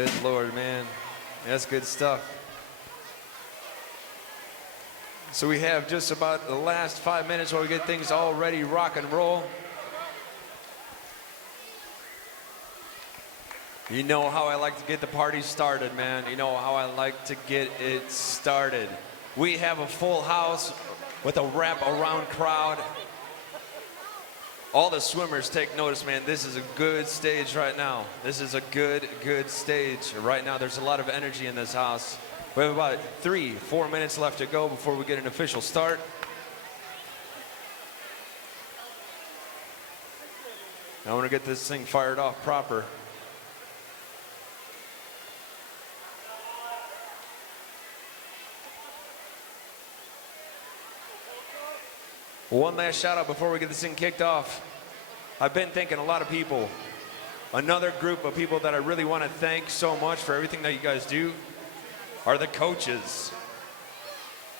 Good Lord, man. That's good stuff. So we have just about the last 5 minutes while we get things all ready, rock and roll. You know how I like to get the party started, man. You know how I like to get it started. We have a full house with a wrap-around crowd. All the swimmers take notice, man. This is a good stage right now. This is a good stage. Right now, there's a lot of energy in this house. We have about 3-4 minutes left to go before we get an official start. I want to get this thing fired off proper. One last shout out before we get this thing kicked off. I've been thinking a lot of people. Another group of people that I really want to thank so much for everything that you guys do are the coaches.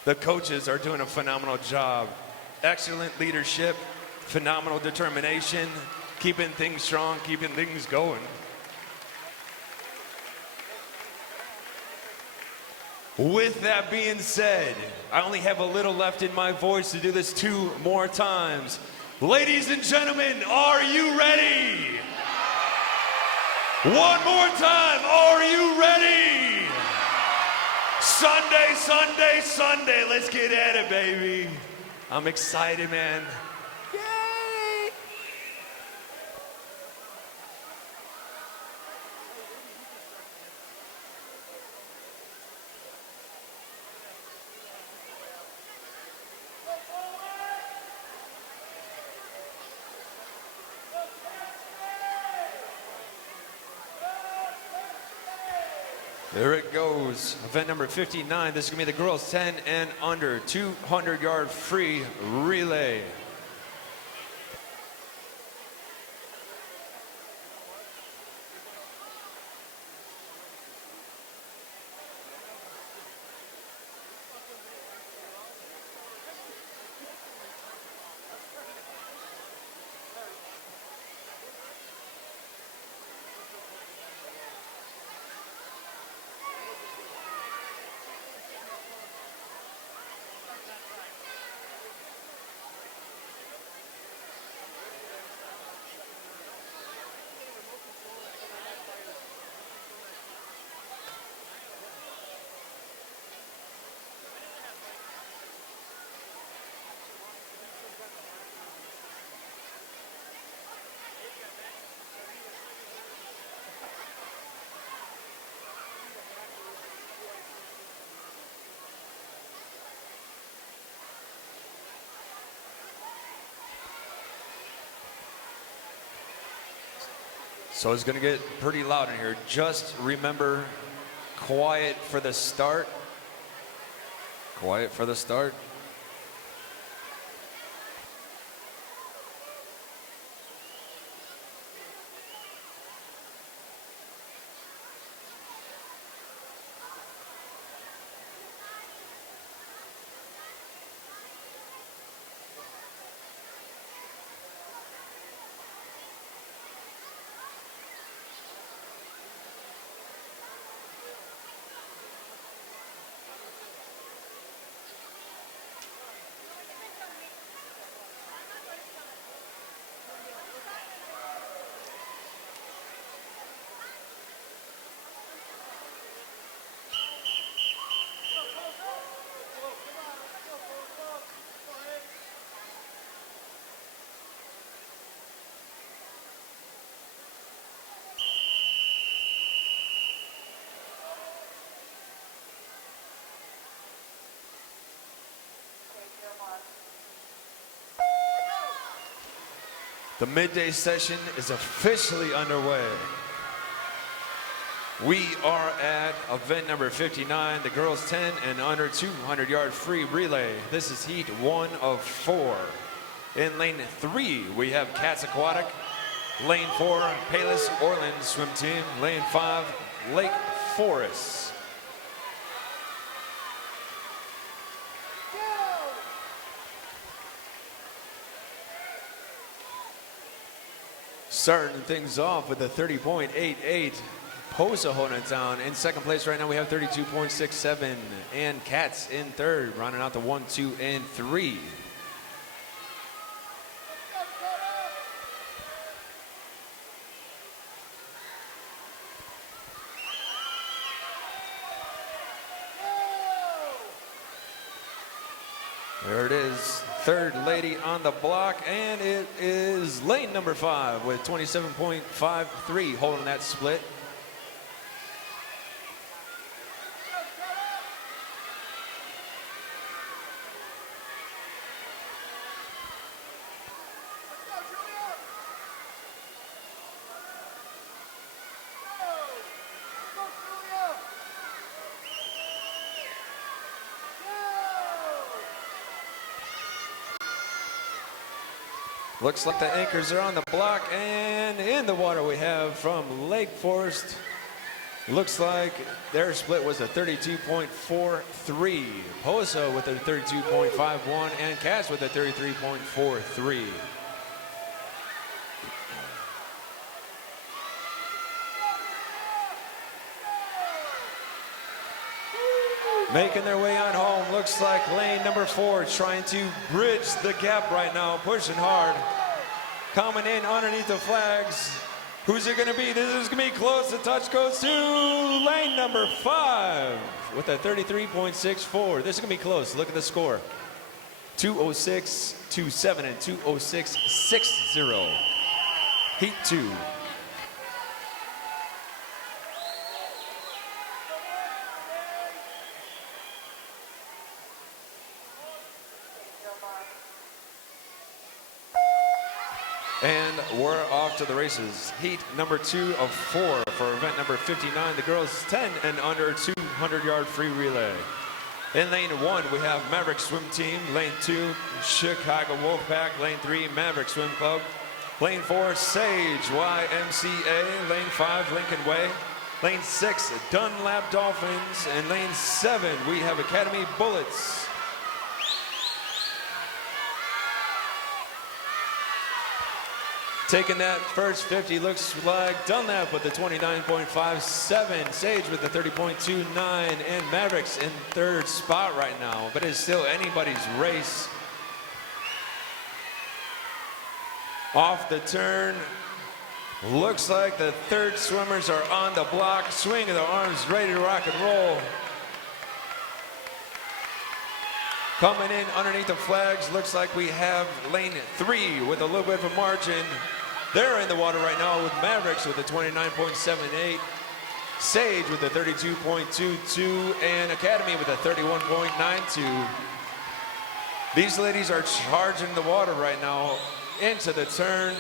The coaches are doing a phenomenal job. Excellent leadership, phenomenal determination, keeping things strong, keeping things going. With that being said, I only have a little left in my voice to do this 2 more times. Ladies and gentlemen, are you ready? One more time, are you ready? Sunday, Sunday, Sunday, let's get at it, baby. I'm excited, man. Yay! There it goes. Event number 59. This is going to be the girls 10 and under 200-yard free relay. So it's going to get pretty loud in here. Just remember, quiet for the start. Quiet for the start. The midday session is officially underway. We are at event number 59, the girls 10 and under 200-yard free relay. This is heat 1 of 4. In lane 3, we have Cats Aquatic. Lane 4, Payless Orland Swim Team. Lane 5, Lake Forest. Starting things off with a 30.88 Hosa holding it down. In second place right now, we have 32.67. And Cats in third, rounding out the 1, 2, and 3. There it is, third lady on the block, and it is lane number 5 with 27.53 holding that split. Looks like the anchors are on the block, and in the water we have from Lake Forest. Looks like their split was a 32.43. Hosa with a 32.51, and Cass with a 33.43. Making their way on home, looks like lane number 4 trying to bridge the gap right now, pushing hard. Coming in underneath the flags. Who's it gonna be? This is gonna be close. The touch goes to lane number 5 with a 33.64. This is gonna be close. Look at the score. 206.27 and 206.60. Heat 2. And we're off to the races. Heat number 2 of 4 for event number 59. The girls 10 and under 200-yard free relay. In lane 1, we have Maverick Swim Team. Lane 2, Chicago Wolfpack. Lane 3, Maverick Swim Club. Lane 4, Sage YMCA. Lane 5, Lincoln Way. Lane 6, Dunlap Dolphins. And lane 7, we have Academy Bullets. Taking that first 50, looks like Dunlap with the 29.57, Sage with the 30.29, and Mavericks in third spot right now, but it's still anybody's race. Off the turn, looks like the third swimmers are on the block, swinging their arms, ready to rock and roll. Coming in underneath the flags, looks like we have lane 3 with a little bit of a margin. They're in the water right now with Mavericks with a 29.78, Sage with a 32.22, and Academy with a 31.92. These ladies are charging the water right now into the turn.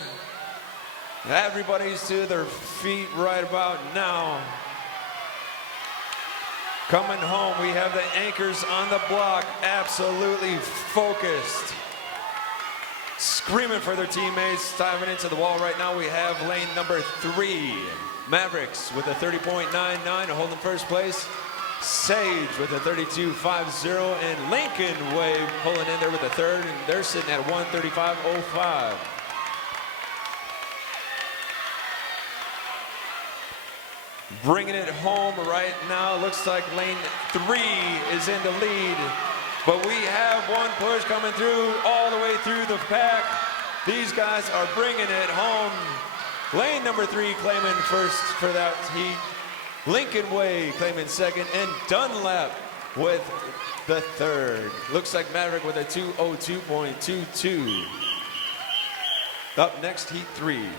Everybody's to their feet right about now. Coming home, we have the anchors on the block, absolutely focused. Screaming for their teammates, diving into the wall right now. We have lane number 3, Mavericks with a 30.99, holding first place. Sage with a 32.50, and Lincoln Way pulling in there with a third, and they're sitting at 135.05. Bringing it home right now. Looks like lane 3 is in the lead. But we have one push coming through all the way through the pack. These guys are bringing it home. Lane number 3 claiming first for that heat. Lincoln Way claiming second, and Dunlap with the third. Looks like Maverick with a 202.22. Up next, heat 3.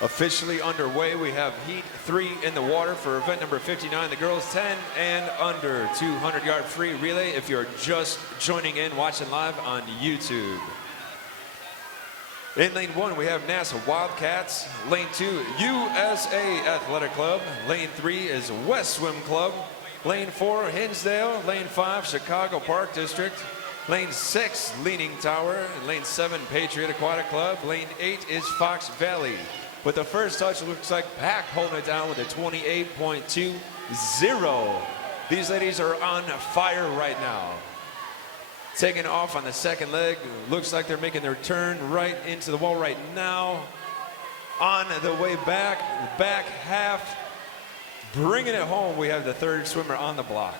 Officially underway, we have heat 3 in the water for event number 59. The girls 10 and under 200-yard free relay if you're just joining in, watching live on YouTube. In lane 1, we have NASA Wildcats. Lane 2, USA Athletic Club. Lane 3 is West Swim Club. Lane 4, Hinsdale. Lane 5, Chicago Park District. Lane 6, Leaning Tower. Lane 7, Patriot Aquatic Club. Lane 8 is Fox Valley. with the first touch. Looks like Pack holding it down with a 28.20. These ladies are on fire right now. Taking off on the second leg. Looks like they're making their turn right into the wall right now. On the way back, back half, bringing it home. We have the third swimmer on the block.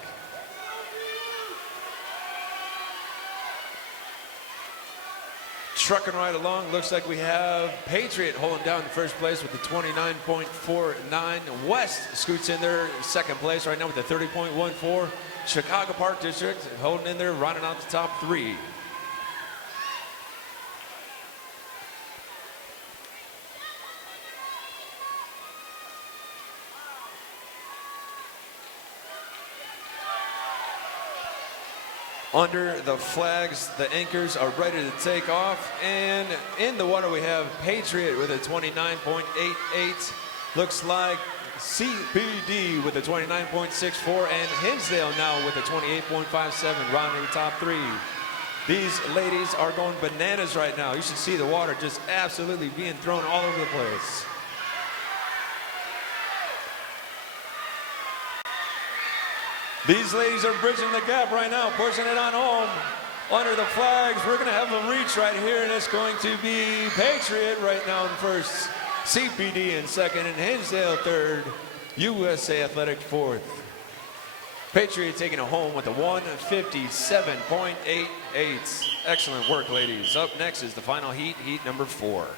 Trucking right along, looks like we have Patriot holding down in first place with the 29.49. West scoots in there second place right now with the 30.14. Chicago Park District holding in there, rounding out the top three. Under the flags, the anchors are ready to take off. And in the water, we have Patriot with a 29.88. Looks like CPD with a 29.64. And Hinsdale now with a 28.57, rounding the top three. These ladies are going bananas right now. You should see the water just absolutely being thrown all over the place. These ladies are bridging the gap right now, pushing it on home. Under the flags, we're going to have a reach right here, and it's going to be Patriot right now in first, CPD in second, and Hinsdale third, USA Athletic fourth. Patriot taking it home with a 157.88. Excellent work, ladies. Up next is the final heat, heat number 4.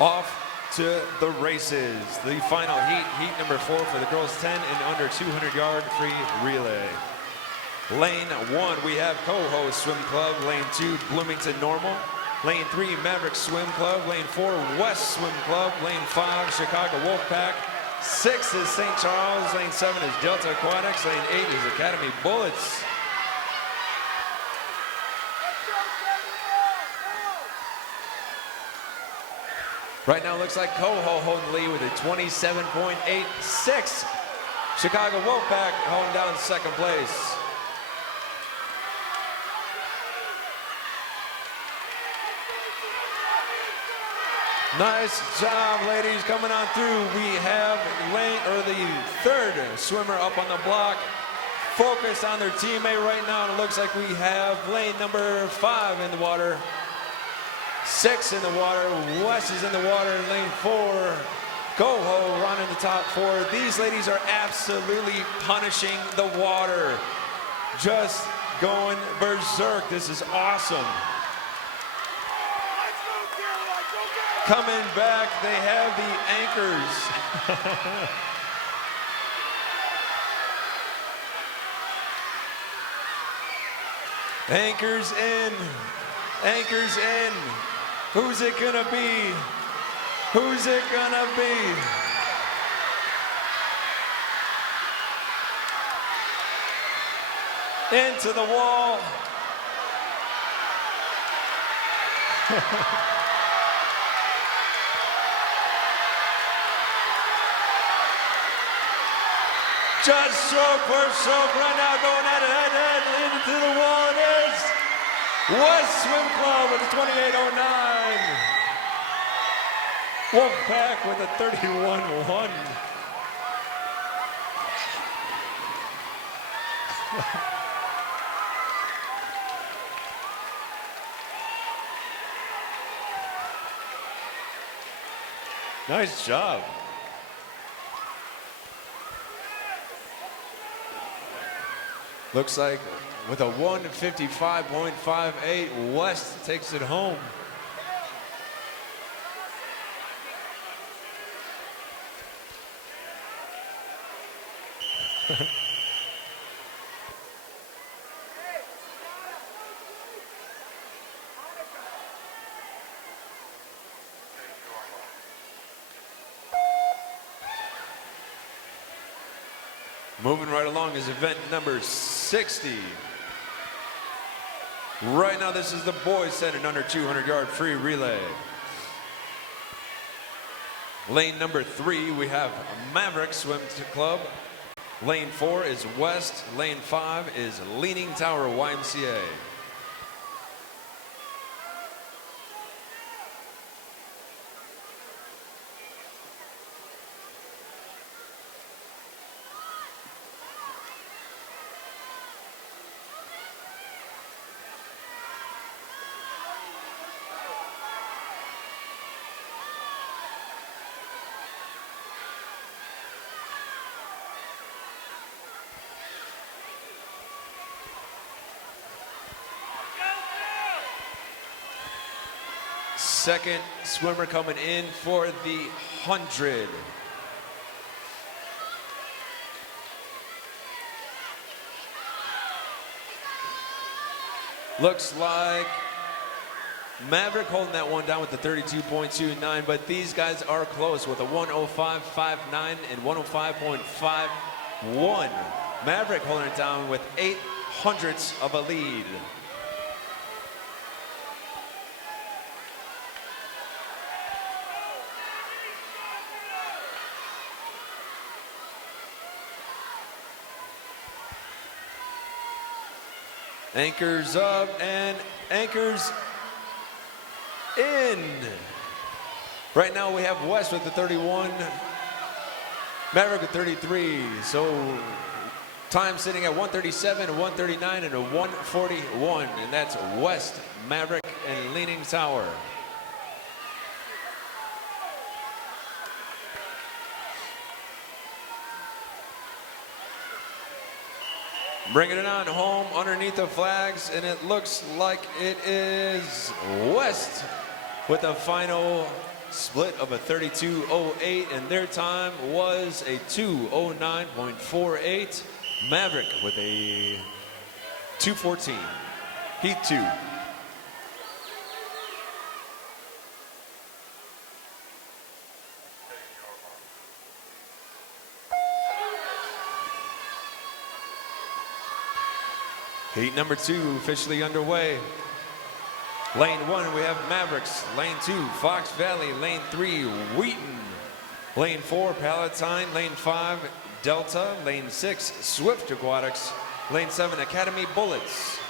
Off to the races. The final heat, heat number 4 for the girls 10 and under 200-yard free relay. Lane 1, we have Coho Swim Club. Lane 2, Bloomington Normal. Lane 3, Maverick Swim Club. Lane 4, West Swim Club. Lane 5, Chicago Wolfpack. 6 is St. Charles. Lane 7 is Delta Aquatics. Lane 8 is Academy Bullets. Right now, looks like Coho holding the lead with a 27.86. Chicago Wolfpack holding down second place. Nice job, ladies, coming on through. We have the third swimmer up on the block, focused on their teammate right now, and it looks like we have lane number 5 in the water. 6 in the water, West is in the water in lane 4. Coho running the top 4. These ladies are absolutely punishing the water. Just going berserk. This is awesome. Coming back, they have the anchors. Anchors in. Anchors in. Who's it gonna be? Who's it gonna be? Into the wall. Just stroke for stroke right now, going at it, head into the wall it is. West Swim Club with a 28.09. Wolfpack with a 31.1. Nice job. Looks like with a 155.58, West takes it home. Moving right along is event number 60. Right now, this is the boys' 10 and under 200-yard free relay. Lane number 3, we have Maverick Swim Club. Lane 4 is West. Lane 5 is Leaning Tower YMCA. Second swimmer coming in for the 100. Looks like Maverick holding that one down with the 32.29, but these guys are close with a 105.59 and 105.51. Maverick holding it down with 0.08 of a lead. Anchors up and anchors in. Right now we have West with the 31, Maverick with 33. So time sitting at 137, a 139, and a 141. And that's West, Maverick, and Leaning Tower. Bringing it on home underneath the flags, and it looks like it is West with a final split of a 32.08, and their time was a 2:09.48. Maverick with a 2:14. Heat 2. Heat number 2 officially underway. Lane 1, we have Mavericks. Lane 2, Fox Valley. Lane 3, Wheaton. Lane 4, Palatine. Lane 5, Delta. Lane 6, Swift Aquatics. Lane 7, Academy Bullets.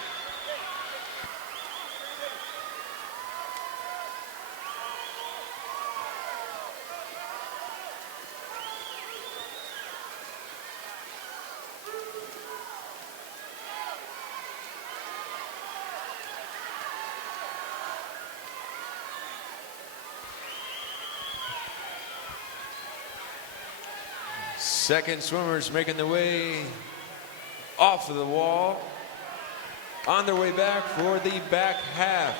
Second swimmers making their way off of the wall, on their way back for the back half.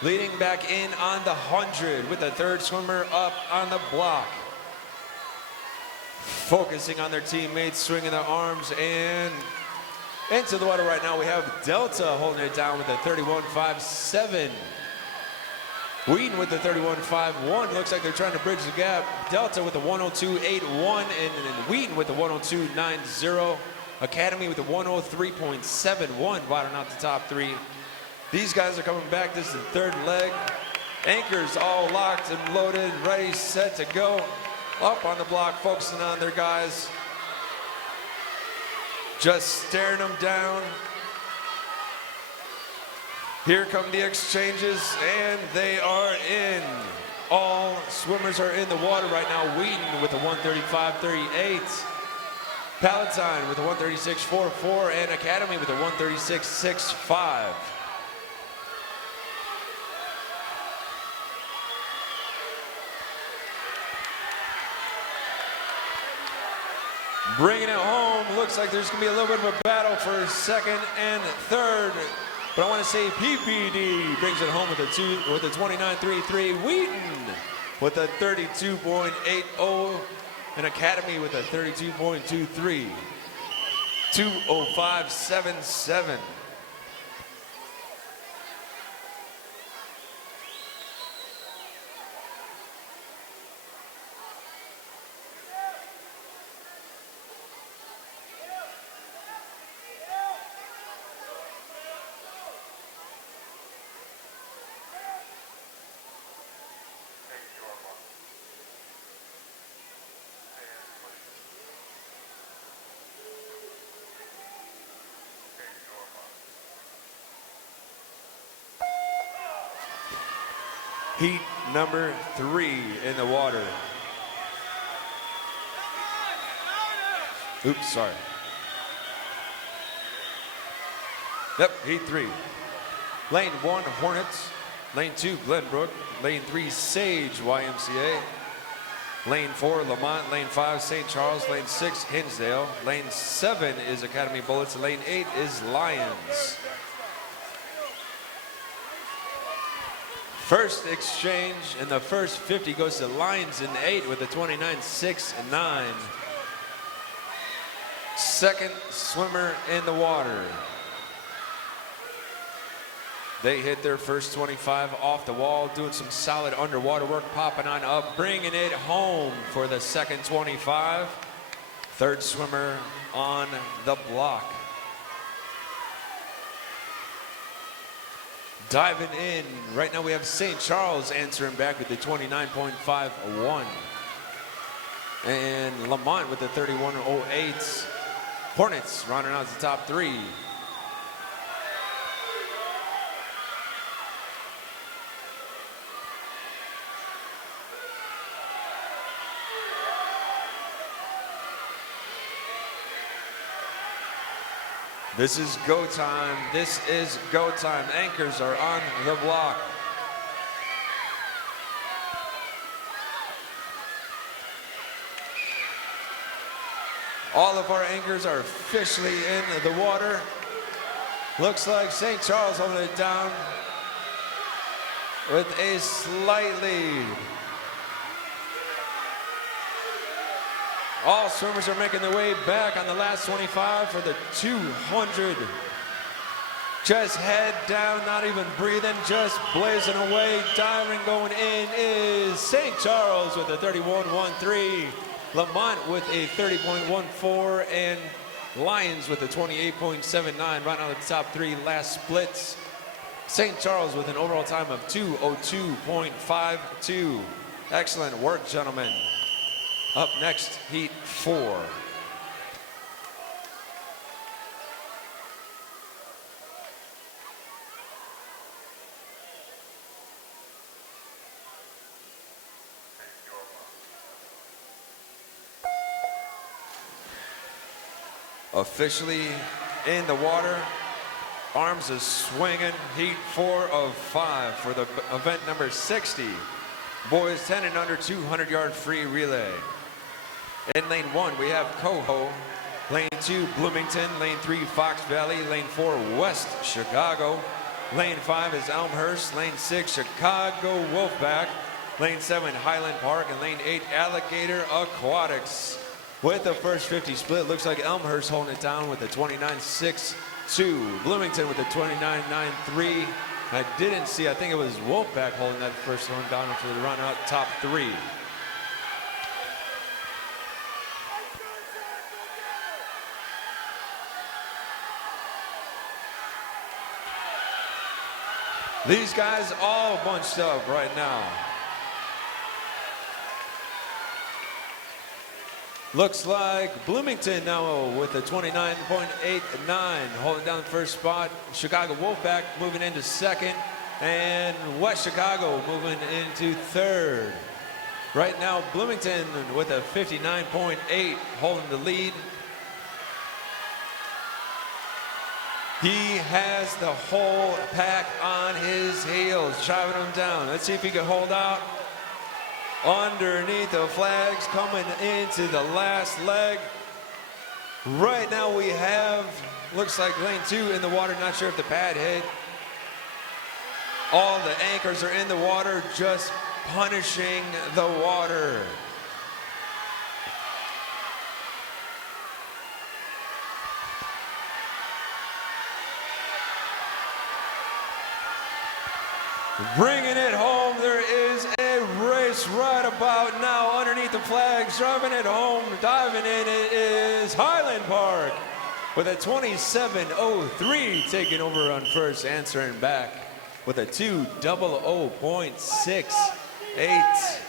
Leading back in on the 100 with the third swimmer up on the block. Focusing on their teammates, swinging their arms, and into the water right now we have Delta holding it down with a 31.57. Wheaton with the 31.51. Looks like they're trying to bridge the gap. Delta with the 102.81, and Wheaton with the 102.90. Academy with the 103.71, bottom out the top 3. These guys are coming back. This is the third leg. Anchors all locked and loaded, ready, set to go. Up on the block, focusing on their guys. Just staring them down. Here come the exchanges, and they are in. All swimmers are in the water right now. Wheaton with a 135.38. Palatine with a 136.44, and Academy with a 136.65. Bringing it home, looks like there's going to be a little bit of a battle for second and third. But I want to say PPD brings it home with a 29.33. Wheaton with a 32.80, and Academy with a 32.23. 2:05.77. Heat number 3 in the water. Oops, sorry. Yep, heat 3. Lane 1, Hornets. Lane 2, Glenbrook. Lane 3, Sage, YMCA. Lane 4, Lamont. Lane 5, St. Charles. Lane 6, Hinsdale. Lane 7 is Academy Bullets. Lane 8 is Lions. First exchange in the first 50 goes to Lions in 8 with a 29.69. Second swimmer in the water. They hit their first 25 off the wall, doing some solid underwater work, popping on up, bringing it home for the second 25. Third swimmer on the block. Diving in, right now we have St. Charles answering back with the 29.51. And Lamont with the 31.08. Hornets rounding out the top 3. This is go time. This is go time. Anchors are on the block. All of our anchors are officially in the water. Looks like St. Charles holding it down with a slight lead. All swimmers are making their way back on the last 25 for the 200. Just head down, not even breathing, just blazing away. Diving going in is St. Charles with a 31.13. Lamont with a 30.14, and Lions with a 28.79. Right now the top 3 last splits. St. Charles with an overall time of 2:02.52. Excellent work, gentlemen. Up next, heat 4. Officially in the water, arms is swinging. Heat 4 of 5 for the event number 60. Boys 10 and under 200-yard free relay. In lane 1, we have Coho. Lane 2, Bloomington. Lane 3, Fox Valley. Lane 4, West Chicago. Lane 5 is Elmhurst. Lane 6, Chicago Wolfpack. Lane 7, Highland Park. And lane 8, Alligator Aquatics. With the first 50 split, looks like Elmhurst holding it down with a 29.62. Bloomington with a 29.93. I didn't see, I think it was Wolfpack holding that first one down for the run out top 3. These guys all bunched up right now. Looks like Bloomington now with a 29.89, holding down the first spot. Chicago Wolfpack moving into second, and West Chicago moving into third. Right now, Bloomington with a 59.8, holding the lead. He has the whole pack on his heels, driving them down. Let's see if he can hold out. Underneath the flags, coming into the last leg. Right now we have, looks like lane 2 in the water, not sure if the pad hit. All the anchors are in the water, just punishing the water. Bringing it home, there is a race right about now underneath the flags, driving it home, diving in, it is Highland Park with a 27.03, taking over on first, answering back with a 2:00.68.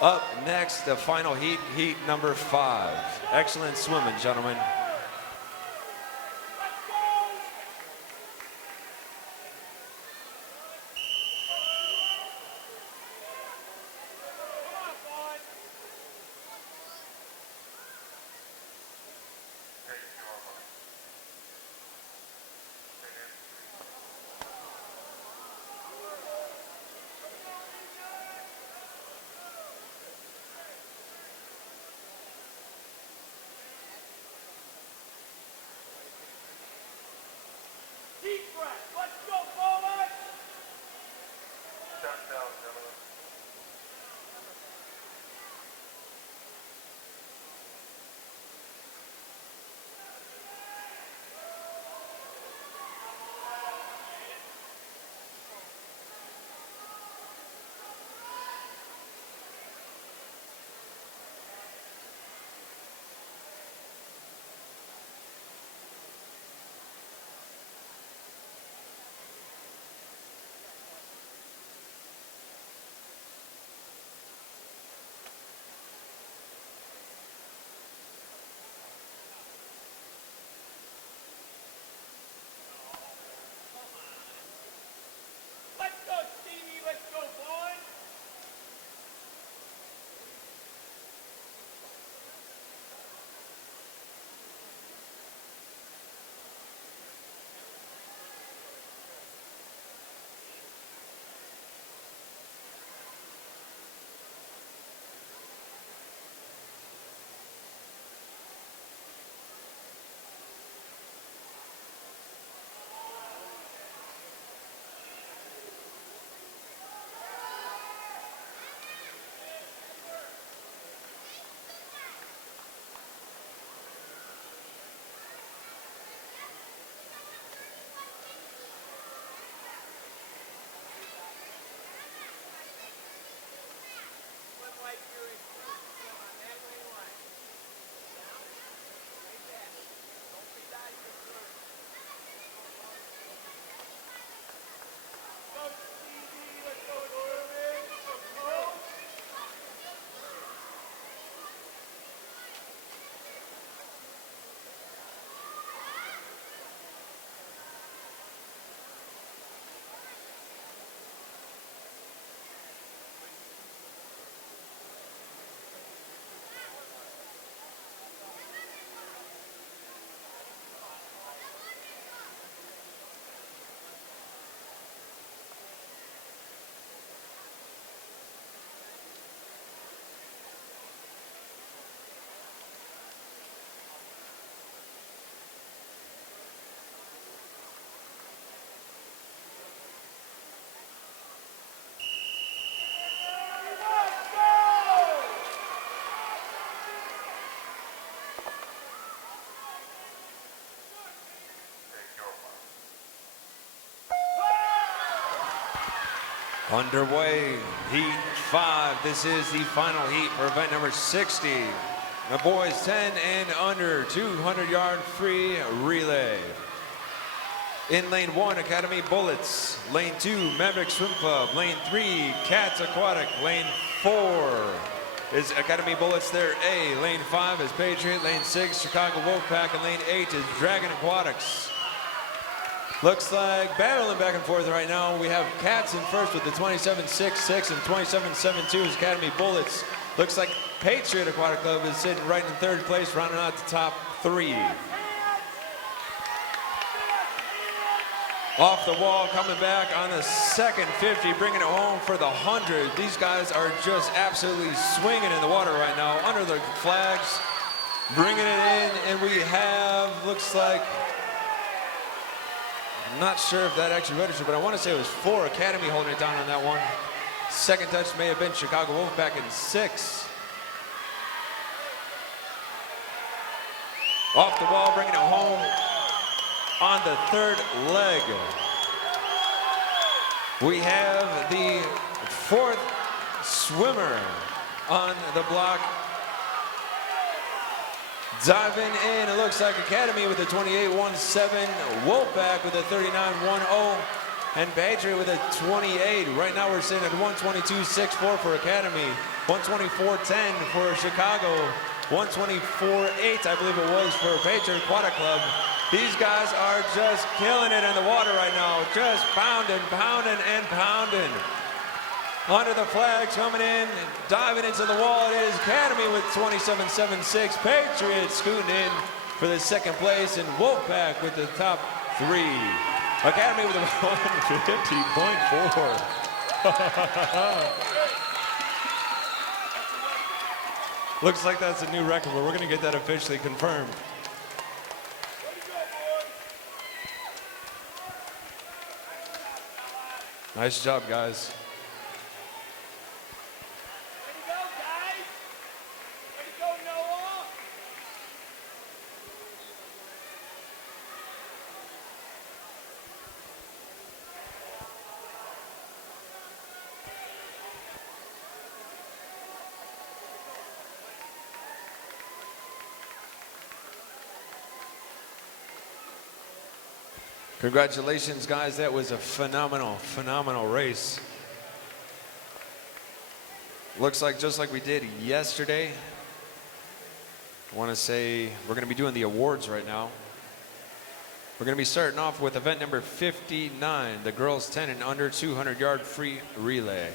Up next, the final heat, heat number 5. Excellent swimming, gentlemen. Underway, heat 5. This is the final heat for event number 60. The boys 10 and under 200-yard free relay. In lane 1, Academy Bullets. Lane 2, Maverick Swim Club. Lane 3, Cats Aquatic. Lane 4 is Academy Bullets there, A. Lane 5 is Patriot. Lane 6, Chicago Wolfpack. And lane 8 is Dragon Aquatics. Looks like battling back and forth right now. We have Cats in first with the 27.66 and 27.72 is Academy Bullets. Looks like Patriot Aquatic Club is sitting right in third place, rounding out the top 3. Off the wall, coming back on the second 50, bringing it home for the 100. These guys are just absolutely swinging in the water right now, under the flags, bringing it in, and we have, looks like, I'm not sure if that actually registered, but I want to say it was 4 Academy holding it down on that one. Second touch may have been Chicago Wolfpack in 6. Off the wall, bringing it home on the third leg. We have the 4th swimmer on the block. Diving in, it looks like Academy with a 28.17, Wolfpack with a 39.10, and Patriot with a 28. Right now we're sitting at 122.64 for Academy, 124.10 for Chicago, 124.8 I believe it was for Patriot Aquatic Club. These guys are just killing it in the water right now, just pounding, pounding, and pounding. Under the flags, coming in, diving into the wall, it is Academy with 27.76. Patriots scooting in for the second place, and Wolfpack with the top 3. Academy with a 150.4. Looks like that's a new record, but we're going to get that officially confirmed. Nice job, guys. Congratulations, guys. That was a phenomenal, phenomenal race. Looks like just like we did yesterday. I want to say we're going to be doing the awards right now. We're going to be starting off with event number 59, the girls 10 and under 200-yard free relay.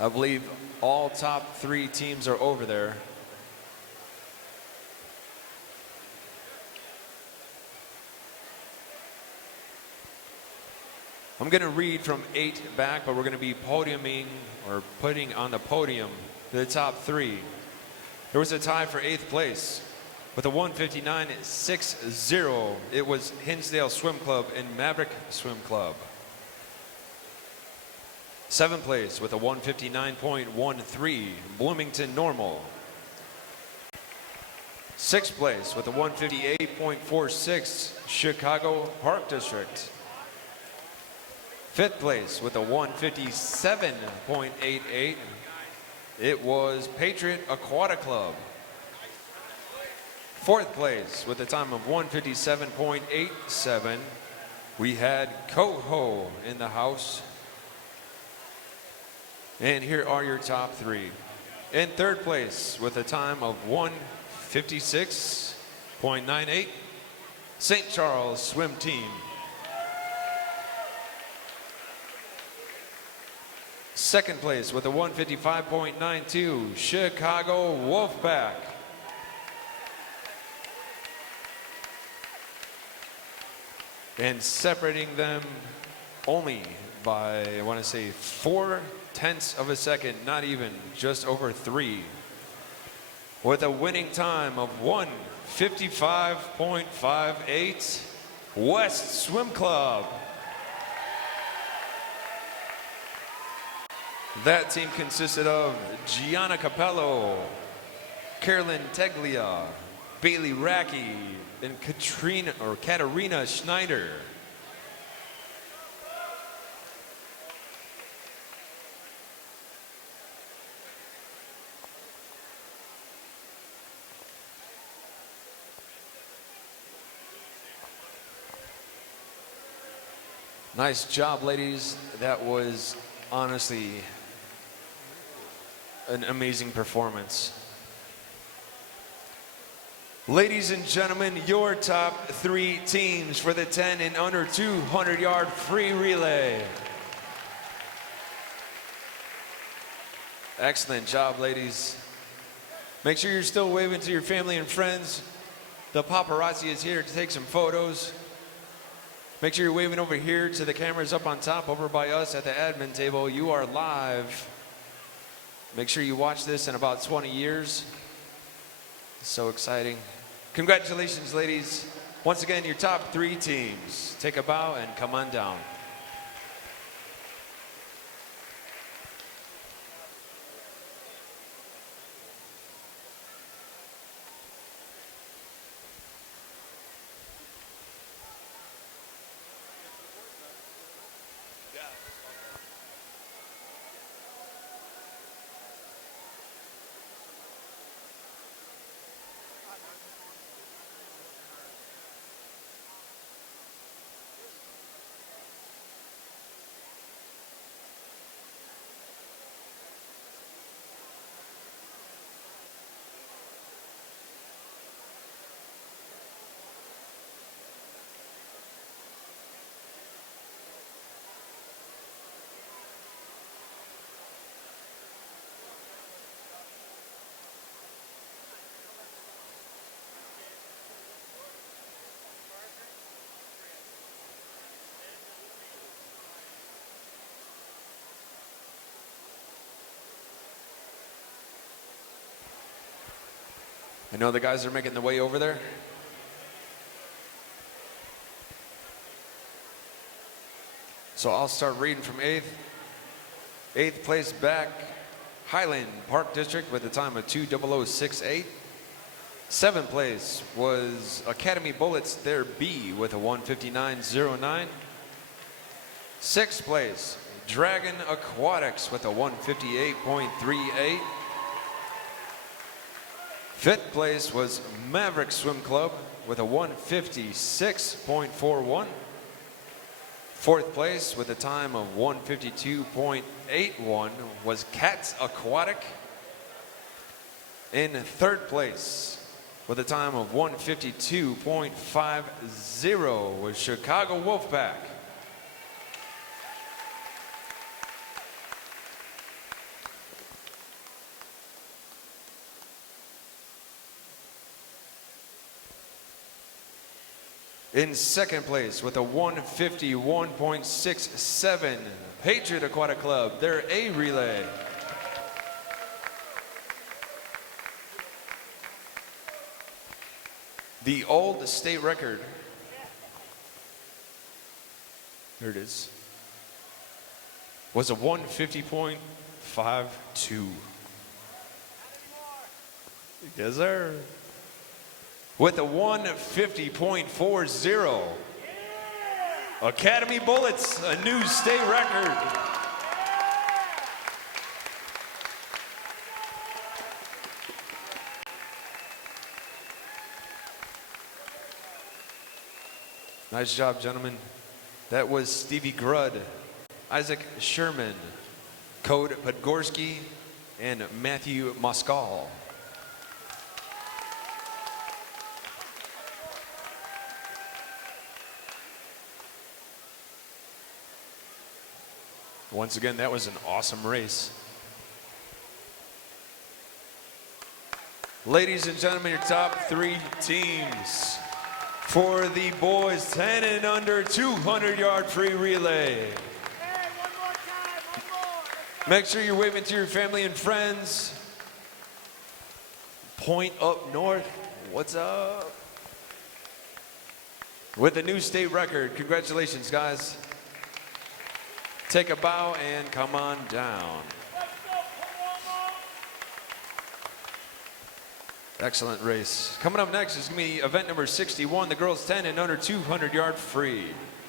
I believe all top 3 teams are over there. I'm going to read from 8 back, but we're going to be podiuming or putting on the podium the top 3. There was a tie for 8th place with a 159.60. It was Hinsdale Swim Club and Maverick Swim Club. 7th place with a 159.13, Bloomington Normal. 6th place with a 158.46, Chicago Park District. 5th place with a 157.88, it was Patriot Aquatic Club. 4th place with a time of 157.87, we had Coho in the house. And here are your top 3. In 3rd place with a time of 156.98, St. Charles Swim Team. 2nd place with a 155.92, Chicago Wolfpack. And separating them only by, I want to say, 0.4 of a second, not even, just over 3. With a winning time of 155.58, West Swim Club. That team consisted of Gianna Capello, Carolyn Teglia, Bailey Racky, and Katarina Schneider. Nice job, ladies. That was honestly an amazing performance. Ladies and gentlemen, your top 3 teams for the 10 and under 200-yard free relay. Excellent job, ladies. Make sure you're still waving to your family and friends. The paparazzi is here to take some photos. Make sure you're waving over here to the cameras up on top, over by us at the admin table. You are live. Make sure you watch this in about 20 years. It's so exciting. Congratulations, ladies. Once again, your top 3 teams. Take a bow and come on down. I know the guys are making the way over there. So I'll start reading from 8th. 8th place back, Highland Park District with a time of 2:00:68. 7th place was Academy Bullets, their B, with a 1:59:09. 6th place, Dragon Aquatics with a 1:58.38. 5th place was Maverick Swim Club with a 1:56.41. 4th place with a time of 1:52.81 was Cats Aquatic. In 3rd place with a time of 1:52.50 was Chicago Wolfpack. In 2nd place with a 1:51.67, Patriot Aquatic Club, their A relay. The old state record, there it is, was a 1:50.52. Yes, sir. With a 1:50.40. Academy Bullets, a new state record. Nice job, gentlemen. That was Stevie Grudd, Isaac Sherman, Code Podgorski, and Matthew Moskal. Once again, that was an awesome race. Ladies and gentlemen, your top 3 teams for the boys 10 and under 200-yard free relay. Hey, one more time, one more. Make sure you're waving to your family and friends. Point up north, what's up? With a new state record, congratulations, guys. Take a bow and come on down. Let's go, one more. Excellent race. Coming up next is going to be event number 61, the girls 10 and under 200-yard free.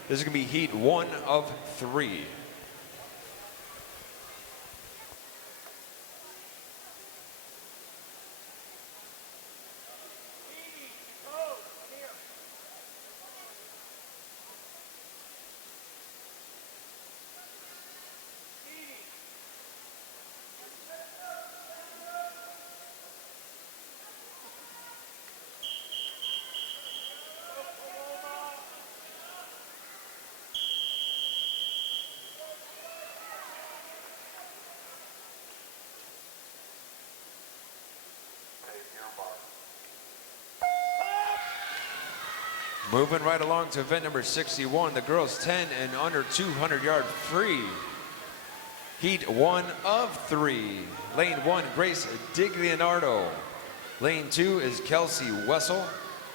This is going to be heat 1 of 3. Moving right along to event number 61, the girls 10 and under 200-yard free. Heat 1 of 3. Lane 1, Grace DiGleonardo. Lane 2 is Kelsey Wessel.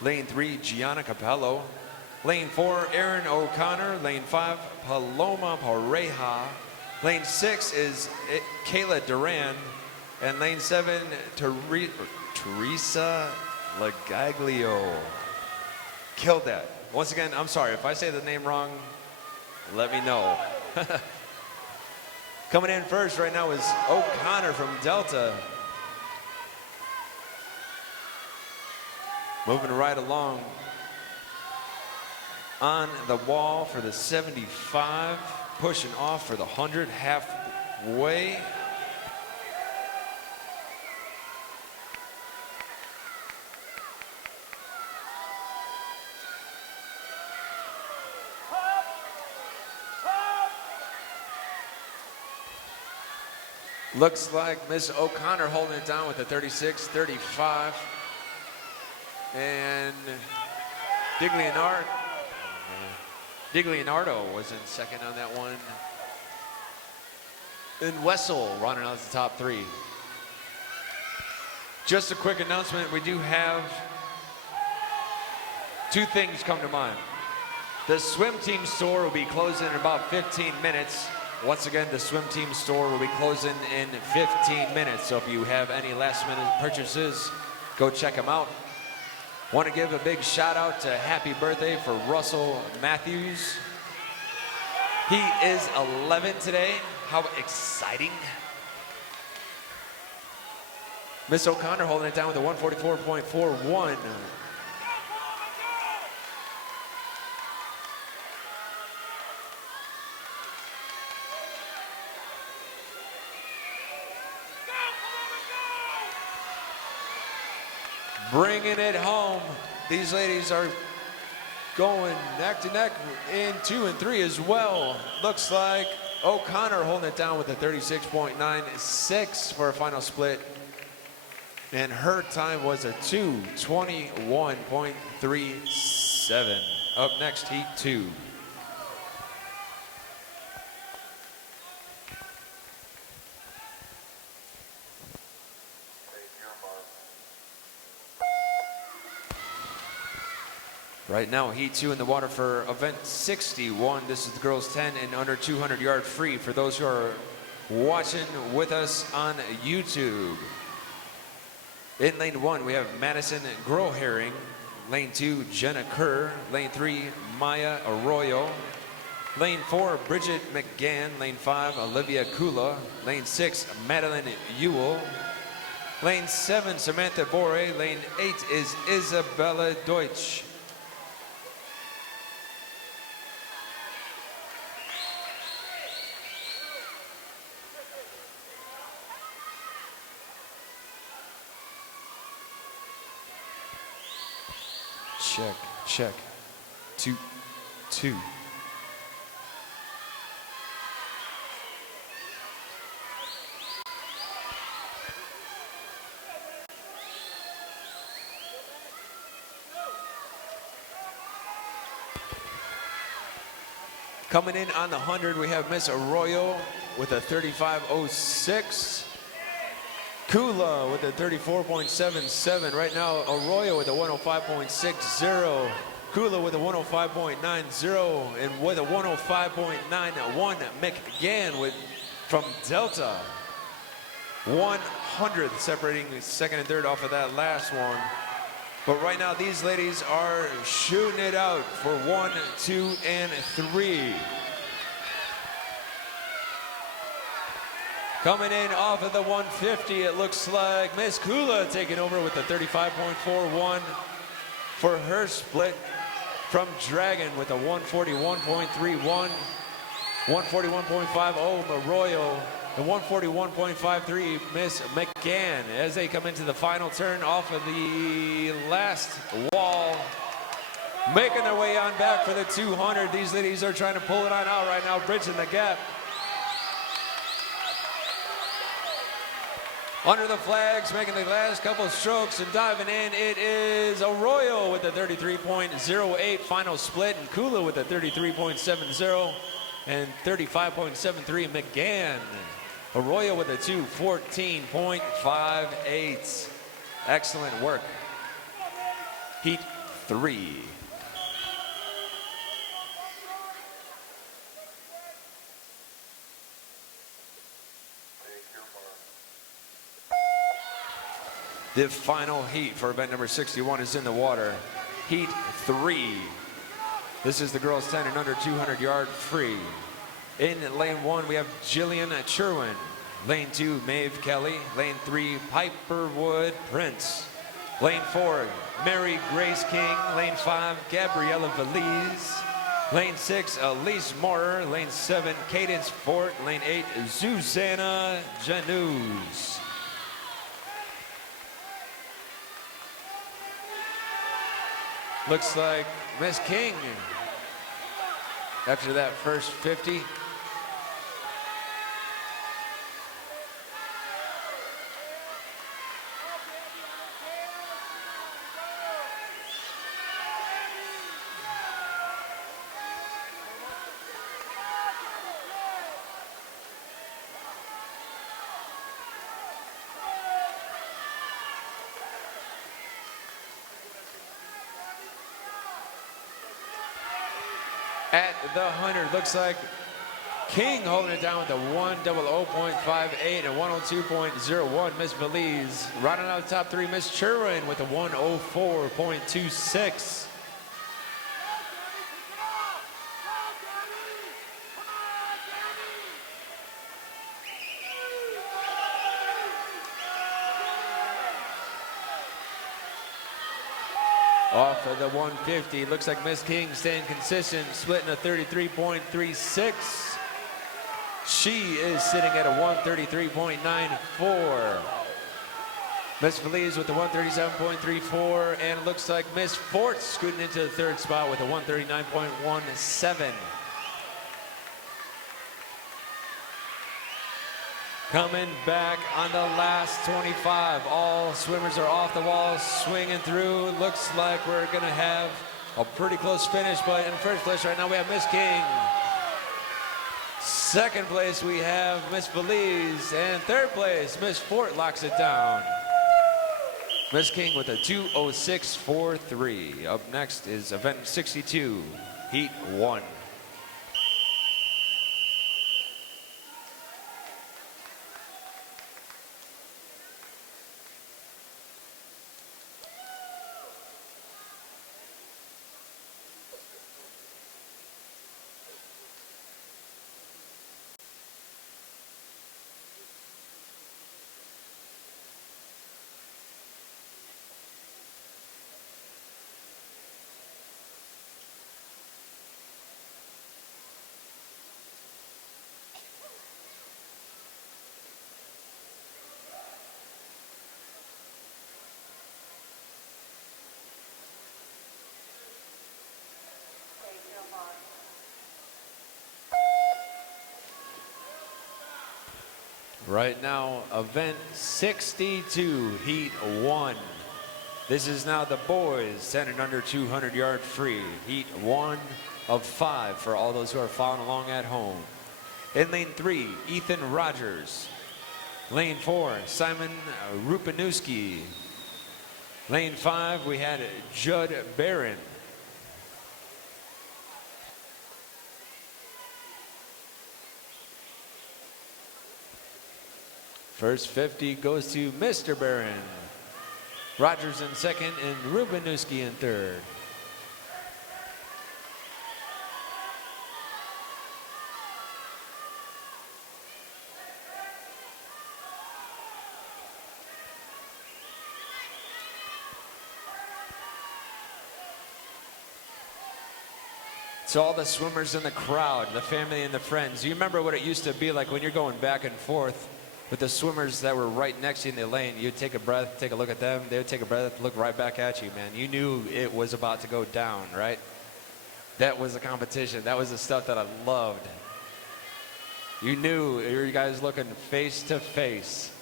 Lane 3, Gianna Capello. Lane 4, Aaron O'Connor. Lane 5, Paloma Pareja. Lane 6 is Kayla Duran. And lane 7, Teresa Lagaglio. Killed that. Once again, I'm sorry. If I say the name wrong, let me know. Coming in first right now is O'Connor from Delta. Moving right along on the wall for the 75. Pushing off for the 100 halfway. Looks like Miss O'Connor holding it down with a 36-35. And DiGleonardo was in second on that one. And Wessel running out the top 3. Just a quick announcement, we do have 2 things come to mind. The swim team store will be closing in about 15 minutes. Once again, the swim team store will be closing in 15 minutes. So if you have any last minute purchases, go check them out. Want to give a big shout out to happy birthday for Russell Matthews. He is 11 today. How exciting. Miss O'Connor holding it down with a 144.41. Bringing it home. These ladies are going neck to neck in 2 and 3 as well. Looks like O'Connor holding it down with a 36.96 for a final split. And her time was a 2:21.37. Up next, heat 2. Right now, heat 2 in the water for event 61. This is the girls 10 and under 200-yard free for those who are watching with us on YouTube. In lane 1, we have Madison Groherring. Lane 2, Jenna Kerr. Lane 3, Maya Arroyo. Lane 4, Bridget McGann. Lane 5, Olivia Kula. Lane 6, Madeline Ewell. Lane 7, Samantha Bore. Lane 8 is Isabella Deutsch. Check, check. 2, 2. Coming in on the 100, we have Miss Arroyo with a 35.06. Kula with a 34.77. Right now, Arroyo with a 105.60. Kula with a 105.90. And with a 105.91, McGann from Delta. 100th, separating second and third off of that last one. But right now, these ladies are shooting it out for 1, 2, and 3. Coming in off of the 150, it looks like Miss Kula taking over with the 35.41 for her split from Dragon with a 141.31, 141.50 Arroyo, and 141.53 Miss McGann as they come into the final turn off of the last wall. Making their way on back for the 200. These ladies are trying to pull it on out right now, bridging the gap. Under the flags, making the last couple of strokes and diving in, it is Arroyo with the 33.08 final split, and Kula with the 33.70 and 35.73 McGann. Arroyo with a 2:14.58. Excellent work. Heat 3. The final heat for event number 61 is in the water. Heat 3. This is the girls 10 and under 200-yard free. In lane 1, we have Jillian Sherwin. Lane 2, Maeve Kelly. Lane 3, Piper Wood Prince. Lane 4, Mary Grace King. Lane 5, Gabriella Veliz. Lane 6, Elise Morer. Lane 7, Cadence Fort. Lane 8, Susanna Januz. Looks like Miss King, after that first 50. At the 100, looks like King holding it down with a 100.58 and 102.01. Miss Veliz rounding out the top 3. Miss Sherwin with a 104.26. Off of the 150, looks like Miss King staying consistent, splitting a 33.36. She is sitting at a 133.94. Miss Feliz with the 137.34, and it looks like Miss Fort scooting into the third spot with a 139.17. Coming back on the last 25. All swimmers are off the wall, swinging through. Looks like we're gonna have a pretty close finish, but in first place right now we have Miss King. Second place we have Miss Belize, and third place Miss Fort locks it down. Miss King with a 2:06.43. Up next is event 62, heat 1. Right now, event 62, heat 1. This is now the boys 10 and under 200-yard free. Heat 1 of 5 for all those who are following along at home. In lane 3, Ethan Rogers. Lane 4, Simon Rupanowski. Lane 5, we had Judd Barron. First 50 goes to Mr. Barron. Rogers in second and Rubanowski in third. To all the swimmers in the crowd, the family and the friends, you remember what it used to be like when you're going back and forth with the swimmers that were right next to you in the lane. You'd take a breath, take a look at them, they would take a breath, look right back at you, man. You knew it was about to go down, right? That was the competition. That was the stuff that I loved. You knew you guys looking face to face.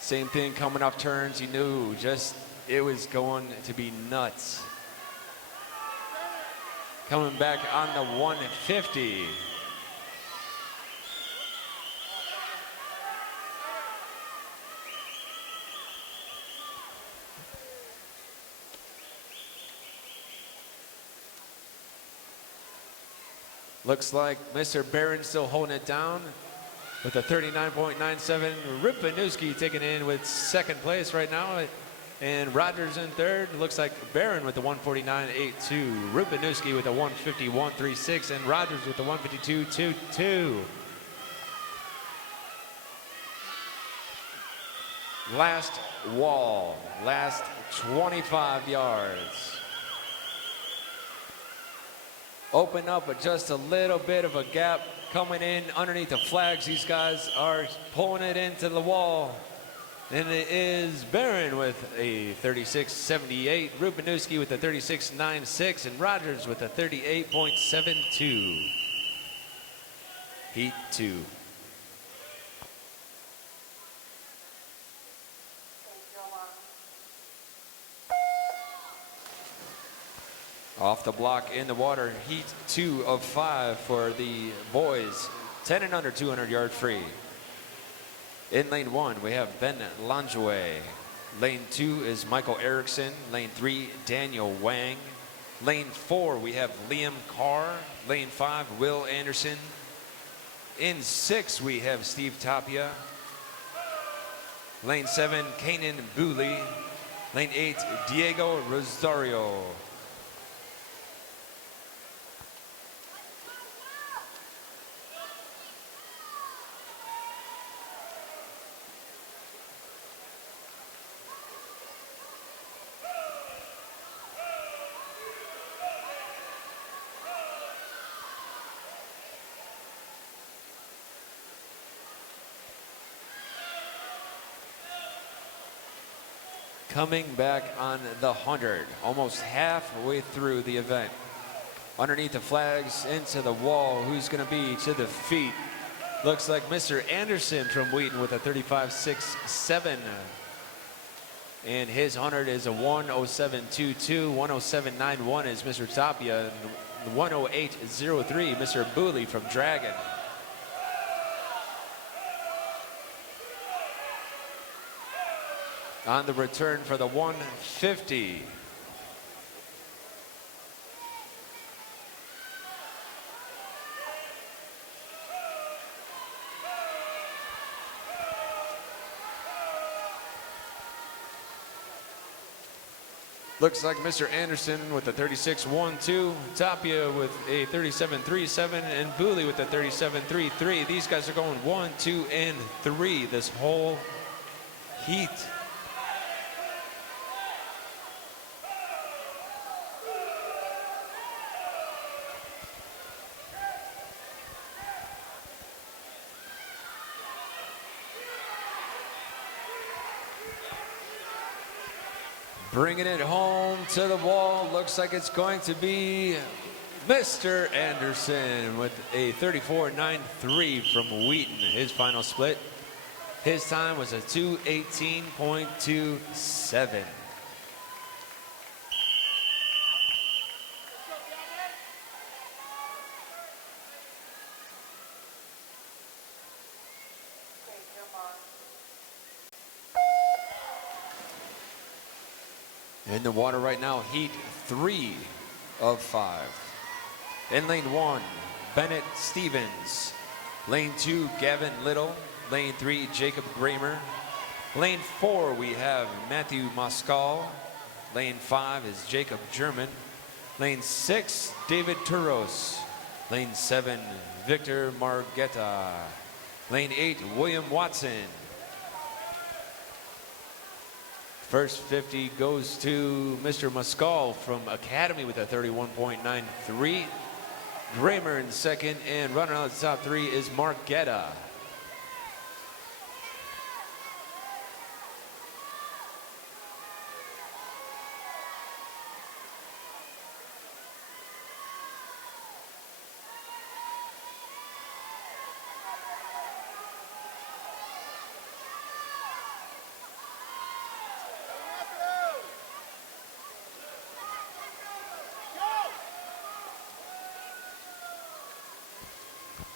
Same thing coming off turns. You knew just it was going to be nuts. Coming back on the 150. Looks like Mr. Barron still holding it down with a 39.97. Rubanowski taking in with second place right now. And Rogers in third. Looks like Barron with the 149.82. Rubanowski with the 151.36. And Rogers with the 152.22. Last wall, last 25 yards. Open up with just a little bit of a gap coming in underneath the flags. These guys are pulling it into the wall. And it is Barron with a 36.78, Rubanowski with a 36.96, and Rogers with a 38.72. Heat 2. Off the block in the water, heat 2 of 5 for the boys. 10 and under 200 yard free. In lane 1, we have Ben Langevin. Lane 2 is Michael Erickson. Lane 3, Daniel Wang. Lane 4, we have Liam Carr. Lane 5, Will Anderson. In 6, we have Steve Tapia. Lane 7, Kanan Booley. Lane 8, Diego Rosario. Coming back on the 100, almost halfway through the event. Underneath the flags, into the wall, who's going to be to the feet? Looks like Mr. Anderson from Wheaton with a 35.67. And his 100 is a 107.22. 107.91 is Mr. Tapia. 108.03, Mr. Booley from Dragon. On the return for the 150. Looks like Mr. Anderson with the 36.12, Tapia with a 37.37, and Booley with the 37.33. These guys are going 1, 2, and 3 this whole heat. Bringing it home to the wall, looks like it's going to be Mr. Anderson with a 34.93 from Wheaton, his final split. His time was a 2:18.27. In the water right now, heat 3 of 5. In lane 1, Bennett Stevens. Lane 2, Gavin Little. Lane 3, Jacob Gramer. Lane 4, we have Matthew Moscal. Lane 5 is Jacob German. Lane 6, David Turos. Lane 7, Victor Margetta. Lane 8, William Watson. First 50 goes to Mr. Moscal from Academy with a 31.93. Gramer in second, and running out of the top 3 is Margetta.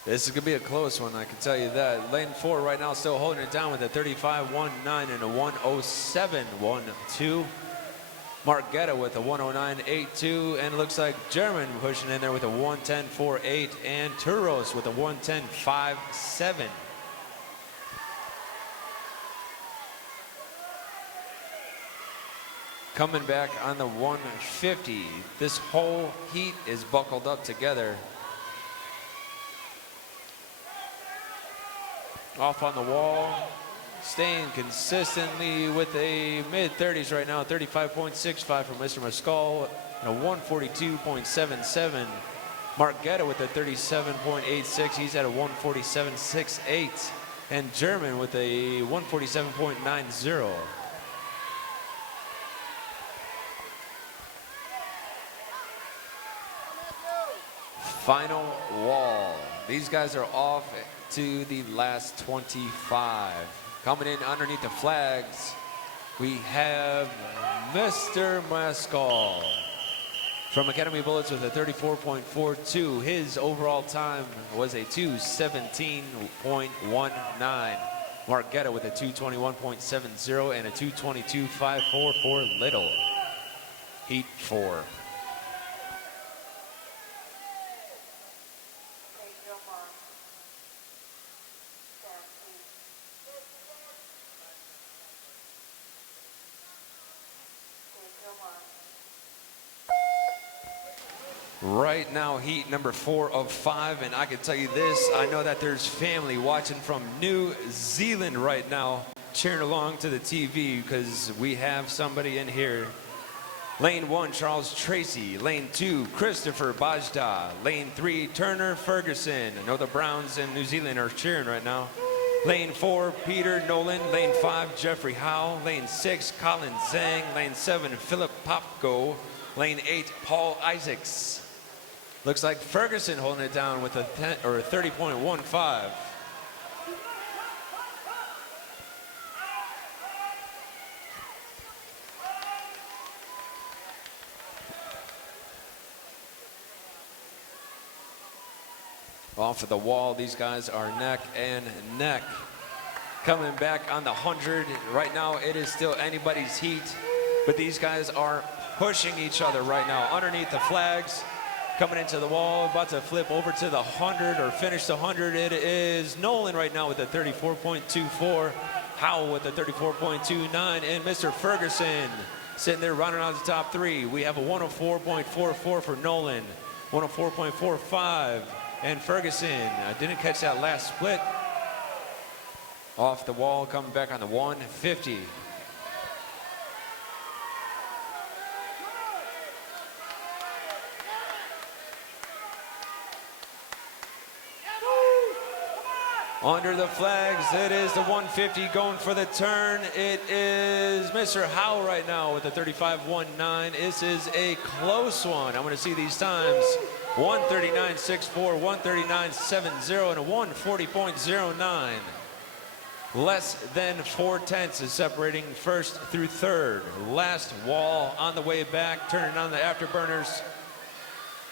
This is going to be a close one, I can tell you that. Lane 4 right now still holding it down with a 35.19 and a 107.12. Margetta with a 109.82, and it looks like German pushing in there with a 110.48, and Turos with a 110.57. Coming back on the 150. This whole heat is buckled up together. Off on the wall, staying consistently with a mid-30s right now, 35.65 from Mr. Moscal, and a 142.77. Margetta with a 37.86, he's at a 147.68. And German with a 147.90. Final wall. These guys are off to the last 25. Coming in underneath the flags, we have Mr. Moscal from Academy Bullets with a 34.42. His overall time was a 2:17.19. Margetta with a 2:21.70 and a 2:22.54 for Little. Heat 4. Right now, heat number 4 of 5, and I can tell you this, I know that there's family watching from New Zealand right now, cheering along to the TV because we have somebody in here. Lane 1, Charles Tracy. Lane 2, Christopher Bajda. Lane 3, Turner Ferguson. I know the Browns in New Zealand are cheering right now. Lane 4, Peter Nolan. Lane 5, Jeffrey Howe. Lane 6, Colin Zhang. Lane 7, Philip Popko. Lane 8, Paul Isaacs. Looks like Ferguson holding it down with a 30.15. Off of the wall, these guys are neck and neck. Coming back on the 100. Right now, it is still anybody's heat, but these guys are pushing each other right now underneath the flags. Coming into the wall, about to flip over to the 100 or finish the 100. It is Nolan right now with a 34.24, Howell with a 34.29, and Mr. Ferguson sitting there rounding out the top 3. We have a 104.44 for Nolan, 104.45, and Ferguson. I didn't catch that last split. Off the wall, coming back on the 150. Under the flags, it is the 150 going for the turn. It is Mr. Howe right now with a 35.19. This is a close one. I want to see these times. 139.64, 139.70, and a 140.09. Less than 4/10 is separating first through third. Last wall on the way back, turning on the afterburners.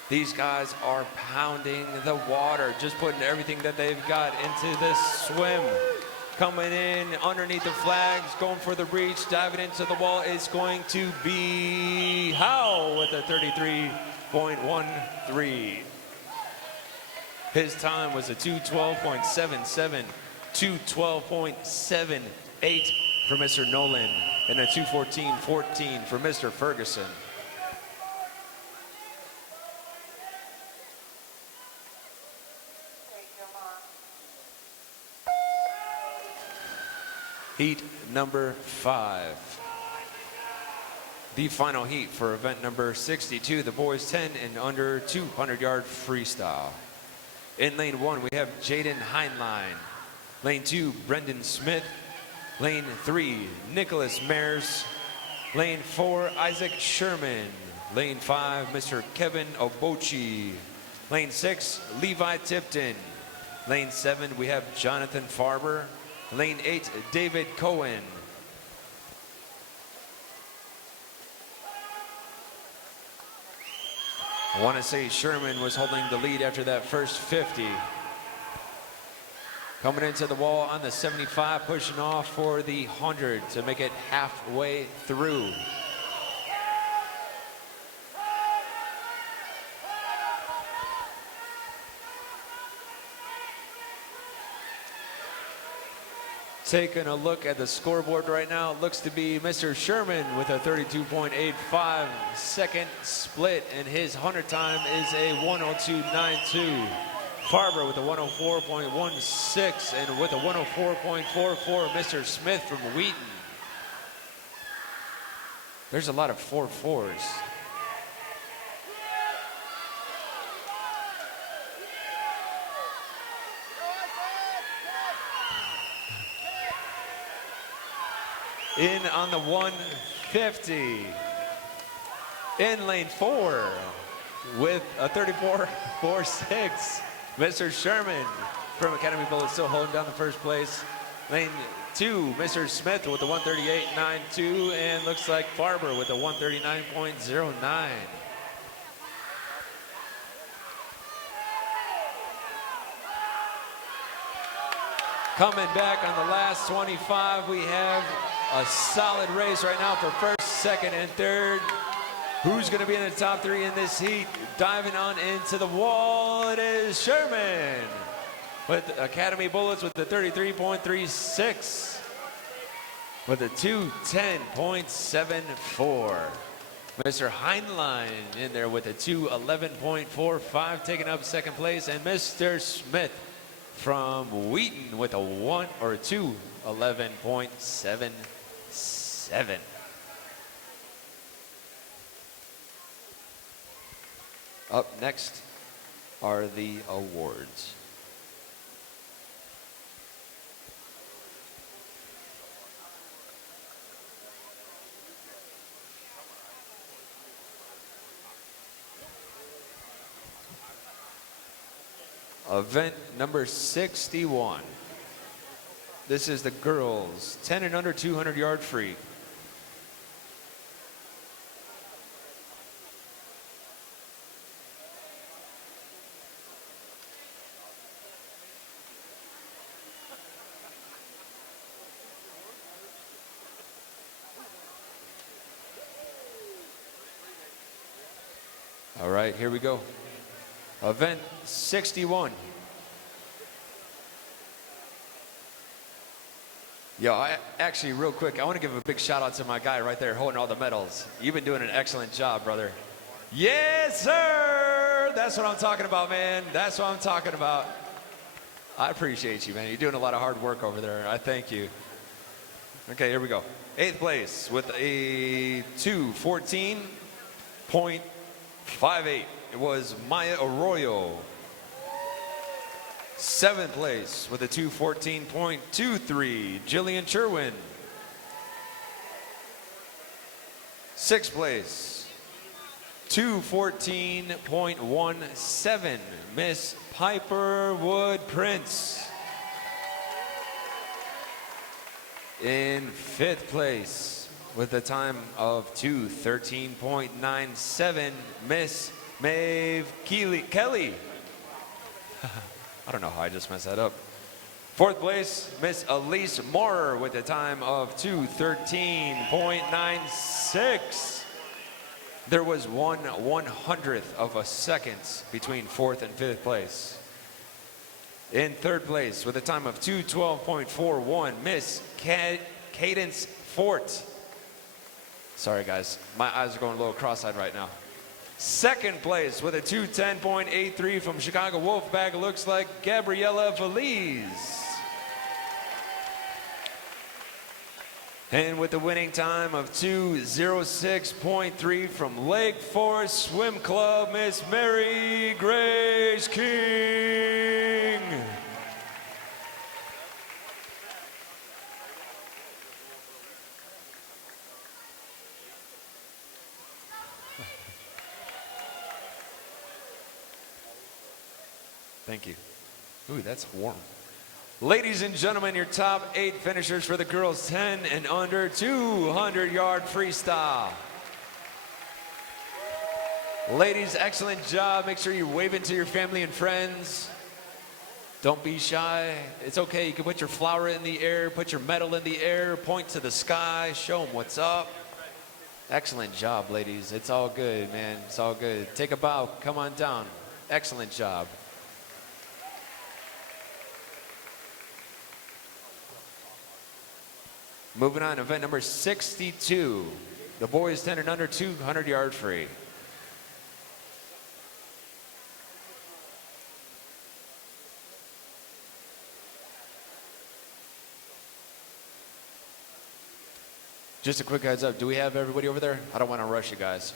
These guys are pounding the water, just putting everything that they've got into this swim. Coming in underneath the flags, going for the reach, diving into the wall is going to be Howe with a 33.13. His time was a 2:12.77, 2:12.78 for Mr. Nolan, and a 2:14.14 for Mr. Ferguson. Heat number 5. The final heat for event number 62, the boys 10 and under 200-yard freestyle. In lane 1, we have Jaden Heinlein. Lane 2, Brendan Smith. Lane 3, Nicholas Mares. Lane 4, Isaac Sherman. Lane 5, Mr. Kevin Obochi. Lane 6, Levi Tipton. Lane 7, we have Jonathan Farber. Lane 8, David Cohen. I want to say Sherman was holding the lead after that first 50. Coming into the wall on the 75, pushing off for the 100 to make it halfway through. Taking a look at the scoreboard right now, it looks to be Mr. Sherman with a 32.85 second split, and his 100 time is a 102.92. Farber with a 104.16, and with a 104.44, Mr. Smith from Wheaton. There's a lot of 4.4s. In on the 150, in lane 4 with a 34.46, Mr. Sherman from Academy Bullets still holding down the first place. Lane 2, Mr. Smith with a 138.92, and looks like Farber with a 139.09. Coming back on the last 25, we have a solid race right now for first, second, and third. Who's going to be in the top 3 in this heat? Diving on into the wall, it is Sherman with Academy Bullets with the 33.36 with a 210.74. Mr. Heinlein in there with a 211.45, taking up second place, and Mr. Smith from Wheaton with a 211.77. Up next are the awards. Event number 61. This is the girls 10 and under 200-yard free. All right, here we go. Event 61. Yo, actually, real quick, I want to give a big shout out to my guy right there holding all the medals. You've been doing an excellent job, brother. Yes, sir! That's what I'm talking about, man. That's what I'm talking about. I appreciate you, man. You're doing a lot of hard work over there. I thank you. Okay, here we go. 8th place with a 2:14.58. It was Maya Arroyo. 7th place with a 2:14.23, Jillian Sherwin. 6th place, 2:14.17, Miss Piper Wood Prince. In 5th place with a time of 2:13.97, Miss Maeve Kelly. I don't know how I just messed that up. 4th place, Miss Elise Moorer with a time of 2:13.96. There was 1/100th of a second between 4th and 5th place. In third place with a time of 2:12.41, Miss Cadence Fort. Sorry guys, my eyes are going a little cross-eyed right now. Second place with a 2:10.83 from Chicago Wolfpack, looks like Gabriella Veliz. And with the winning time of 2:06.3 from Lake Forest Swim Club, Miss Mary Grace King. Thank you. Ooh, that's warm. Ladies and gentlemen, your top 8 finishers for the girls 10 and under 200-yard freestyle. Ladies, excellent job. Make sure you're waving to your family and friends. Don't be shy. It's okay. You can put your flower in the air, put your medal in the air, point to the sky, show them what's up. Excellent job, ladies. It's all good, man. It's all good. Take a bow. Come on down. Excellent job. Moving on, event number 62, the boys 10 and under 200-yard free. Just a quick heads up, do we have everybody over there? I don't want to rush you guys.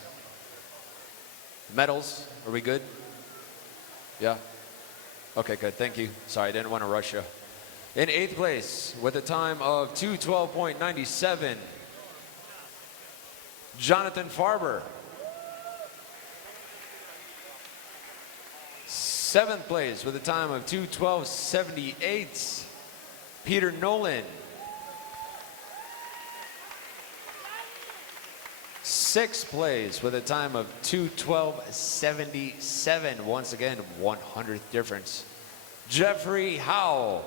Medals, are we good? Yeah? Okay, good, thank you. Sorry, I didn't want to rush you. In 8th place, with a time of 2:12.97, Jonathan Farber. 7th place, with a time of 2:12.78, Peter Nolan. 6th place, with a time of 2:12.77, once again, 100th difference, Jeffrey Howell.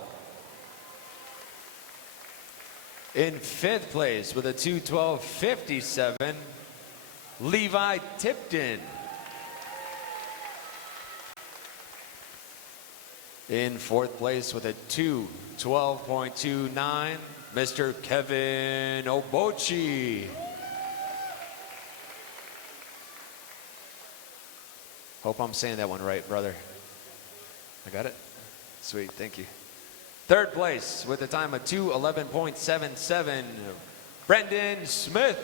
In 5th place with a 2:12.57, Levi Tipton. In 4th place with a 2:12.29, Mr. Kevin Obochi. Hope I'm saying that one right, brother. I got it? Sweet, thank you. 3rd place with a time of 2:11.77, Brendan Smith.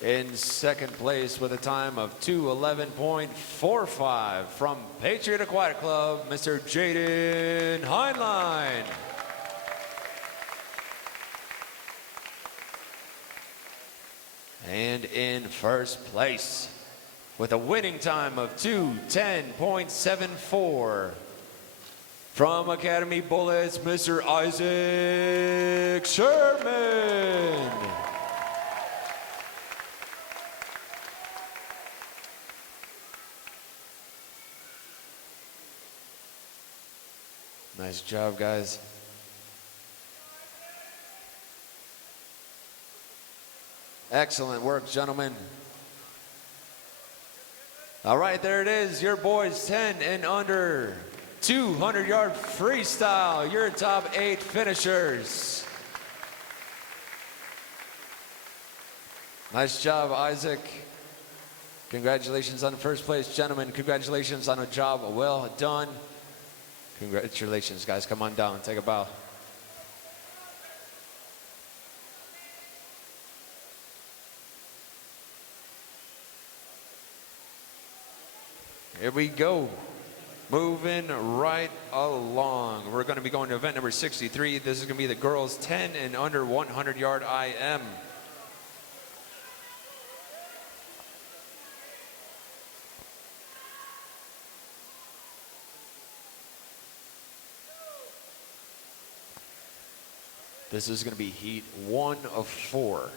In 2nd place with a time of 2:11.45 from Patriot Aquatic Club, Mr. Jaden Heinlein. And in 1st place with a winning time of 2:10.74 from Academy Bullets, Mr. Isaac Sherman. Nice job, guys. Excellent work, gentlemen. All right, there it is. Your boys 10 and under 200-yard freestyle. Your top 8 finishers. Nice job, Isaac. Congratulations on the 1st place, gentlemen. Congratulations on a job well done. Congratulations, guys. Come on down. Take a bow. Here we go. Moving right along. We're going to be going to event number 63. This is going to be the girls 10 and under 100-yard IM. This is going to be heat 1 of 4.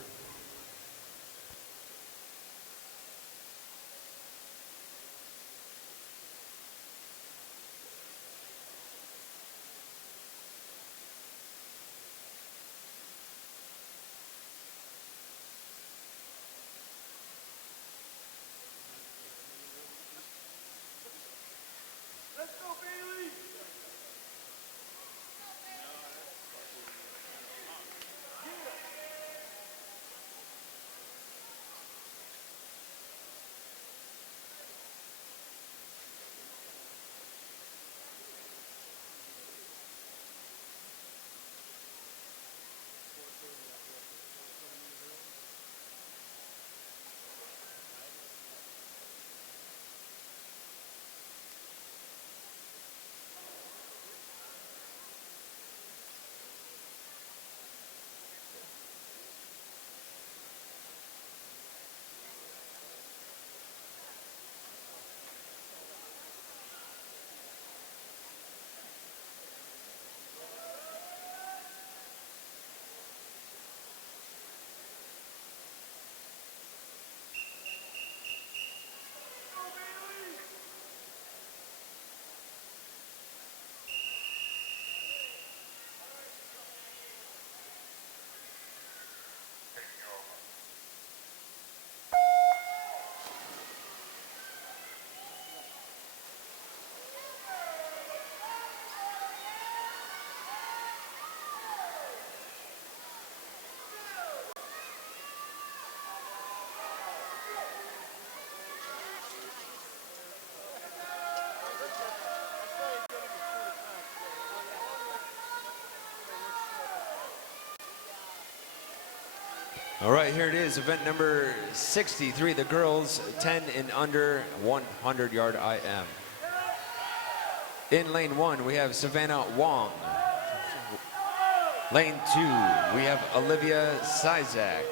All right, here it is, event number 63, the girls 10 and under 100-yard IM. In lane 1, we have Savannah Wong. Lane 2, we have Olivia Sizak.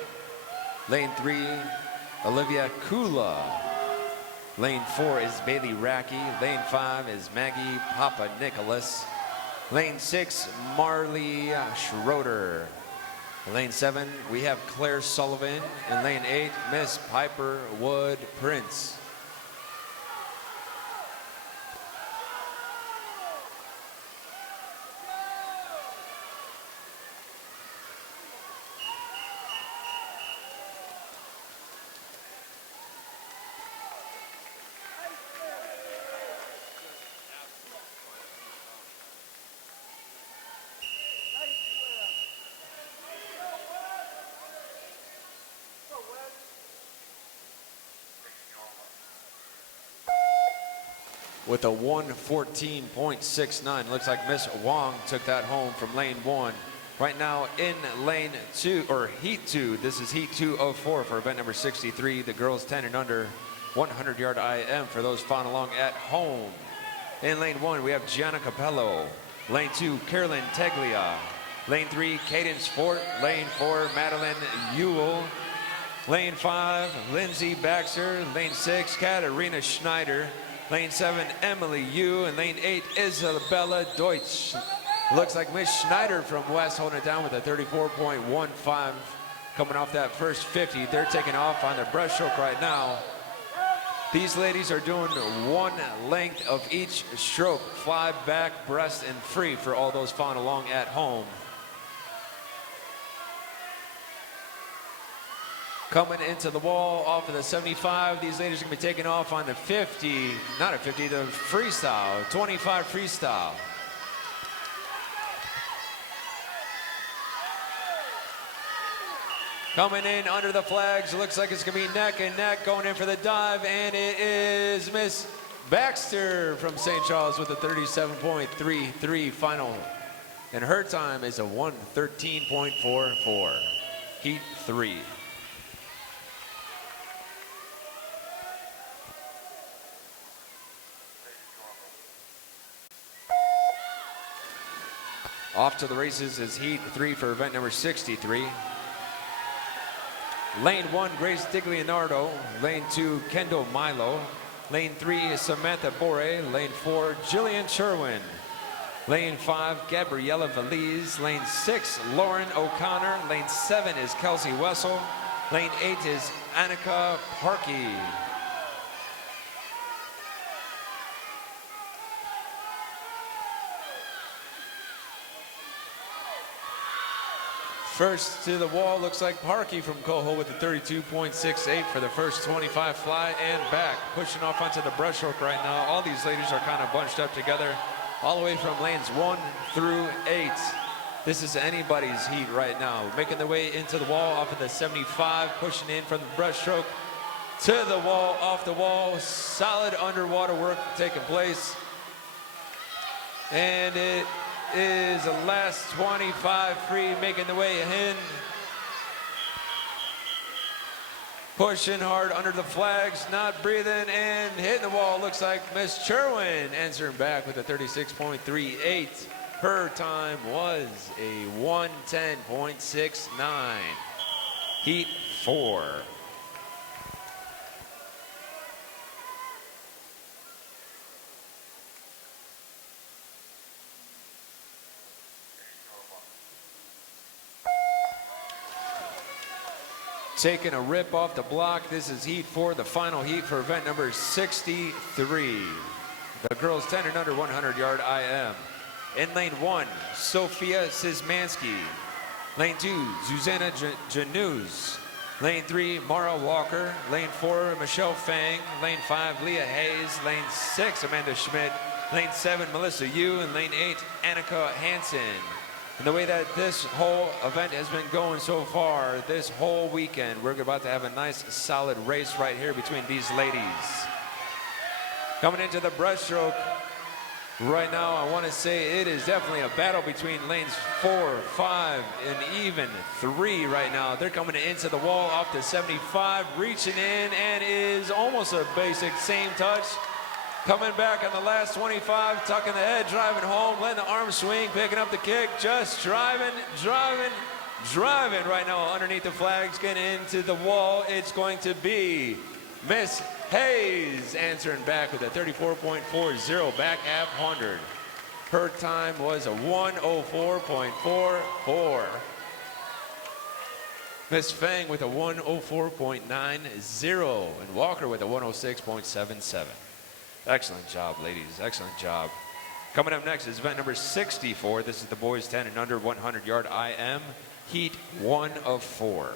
Lane 3, Olivia Kula. Lane 4 is Bailey Racky. Lane 5 is Maggie Papa Nicholas. Lane 6, Marley Schroeder. Lane 7, we have Claire Sullivan. In lane 8, Miss Piper Wood Prince. With a 1:14.69. Looks like Miss Wong took that home from lane 1. Right now in lane 2, or heat 2, this is heat 2 of 4 for event number 63, the girls 10 and under 100-yard IM for those following along at home. In lane 1, we have Gianna Capello. Lane 2, Carolyn Teglia. Lane 3, Cadence Fort. Lane 4, Madeline Ewell. Lane 5, Lindsay Baxter. Lane 6, Katarina Schneider. Lane 7, Emily Yu, and lane 8, Isabella Deutsch. Looks like Miss Schneider from West holding it down with a 34.15 coming off that first 50. They're taking off on their breaststroke right now. These ladies are doing one length of each stroke, fly, back, breast, and free for all those following along at home. Coming into the wall off of the 75, these ladies are going to be taking off on the 50, not a 50, the freestyle, 25 freestyle. Coming in under the flags, looks like it's going to be neck and neck going in for the dive, and it is Miss Baxter from St. Charles with a 37.33 final. And her time is a 1:13.44, heat 3. Off to the races is heat 3 for event number 63. Lane 1, Grace DiGleonardo. Lane 2, Kendall Milo. Lane 3 is Samantha Bore. Lane 4, Jillian Sherwin. Lane 5, Gabriella Valise. Lane 6, Lauren O'Connor. Lane 7 is Kelsey Wessel. Lane 8 is Annika Parkey. First to the wall looks like Parkey from Coho with a 32.68 for the first 25 fly and back. Pushing off onto the breaststroke right now. All these ladies are kind of bunched up together all the way from lanes 1 through 8. This is anybody's heat right now. Making their way into the wall off of the 75, pushing in from the breaststroke to the wall, off the wall. Solid underwater work taking place. And it is the last 25 free, making the way in. Pushing hard under the flags, not breathing, and hitting the wall. Looks like Miss Sherwin answering back with a 36.38. Her time was a 1:10.69. Heat 4. Taking a rip off the block. This is heat 4, the final heat for event number 63. The girls 10 and under 100-yard IM. In lane 1, Sophia Szymanski. Lane 2, Susanna Januz. Lane 3, Mara Walker. Lane 4, Michelle Fang. Lane 5, Leah Hayes. Lane 6, Amanda Schmidt. Lane 7, Melissa Yu. And lane 8, Annika Hansen. And the way that this whole event has been going so far, this whole weekend, we're about to have a nice solid race right here between these ladies. Coming into the breaststroke, Right now, I want to say it is definitely a battle between lanes 4, 5, and even 3 right now. They're coming into the wall off to 75, reaching in, and is almost a basic same touch. Coming back on the last 25, tucking the head, driving home, letting the arm swing, picking up the kick, just driving right now underneath the flags, getting into the wall. It's going to be Miss Hayes answering back with a 34.40 back half 100. Her time was a 104.44. Miss Fang with a 104.90 and Walker with a 106.77. Excellent job, ladies. Excellent job. Coming up next is event number 64. This is the boys 10 and under 100-yard IM, heat 1 of 4.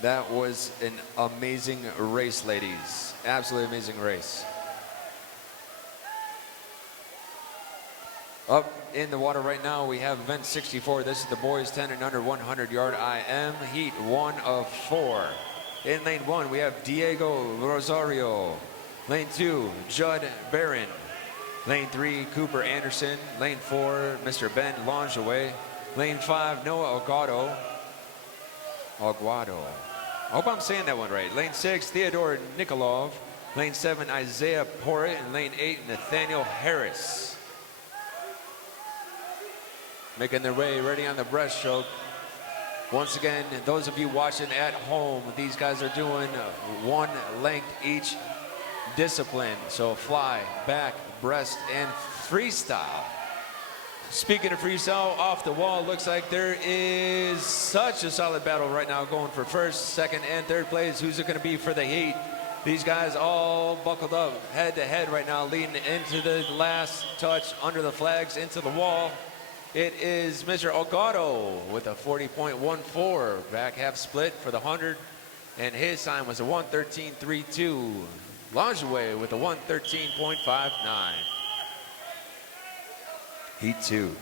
That was an amazing race, ladies. Absolutely amazing race. Up in the water right now, we have event 64. This is the boys 10 and under 100-yard IM, heat 1 of 4. In lane 1, we have Diego Rosario. Lane 2, Judd Barron. Lane 3, Cooper Anderson. Lane 4, Mr. Ben Langeway. Lane 5, Noah Aguado. I hope I'm saying that one right. Lane 6, Theodore Nikolov. Lane 7, Isaiah Porritt. And lane 8, Nathaniel Harris. Making their way ready on the breaststroke. Once again, those of you watching at home, these guys are doing 1 length each discipline. So fly, back, breast, and freestyle. Speaking of freestyle, off the wall, looks like there is such a solid battle right now going for first, second, and third place. Who's it going to be for the heat? These guys all buckled up head to head right now, leading into the last touch under the flags into the wall. It is Mr. Ogado with a 40.14 back half split for the 100, and his time was a 113.32. Langeway with a 113.59. Heat 2.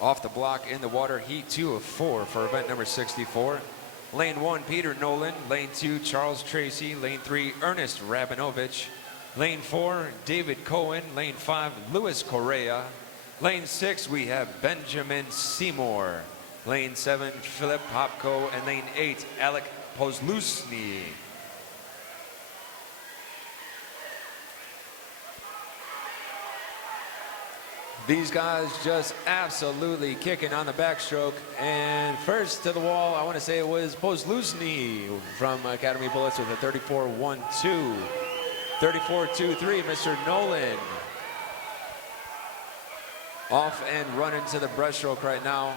Off the block in the water, heat 2 of 4 for event number 64. Lane 1, Peter Nolan. Lane 2, Charles Tracy. Lane 3, Ernest Rabinovich. Lane 4, David Cohen. Lane 5, Luis Correa. Lane 6, we have Benjamin Seymour. Lane 7, Philip Hopko. And lane 8, Alec Pozlusny. These guys just absolutely kicking on the backstroke. And first to the wall, I want to say it was Pozlusny from Academy Bullets with a 34.12. 34.23, Mr. Nolan. Off and running to the breaststroke right now.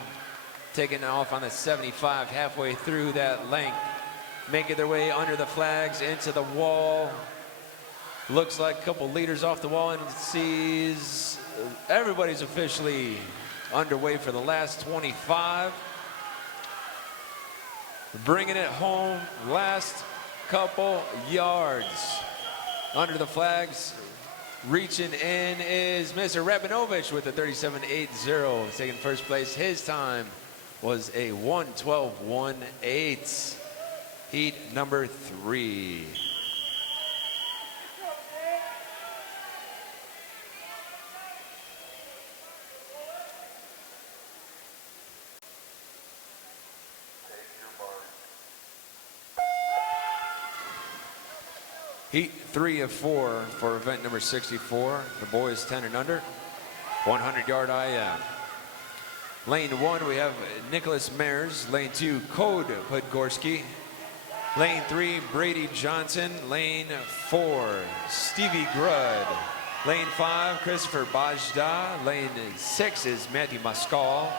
Taking off on the 75, halfway through that length. Making their way under the flags into the wall. Looks like a couple leaders off the wall, and sees everybody's officially underway for the last 25. Bringing it home, last couple yards. Under the flags, reaching in is Mr. Rabinovich with a 37.80, taking first place. His time was a 112.18. Heat number 3. Heat 3 of 4 for event number 64. The boys 10 and under, 100-yard IM. Lane 1, we have Nicholas Mayers. Lane 2, Code Podgorski. Lane 3, Brady Johnson. Lane 4, Stevie Grud. Lane 5, Christopher Bajda. Lane 6 is Matthew Mascal.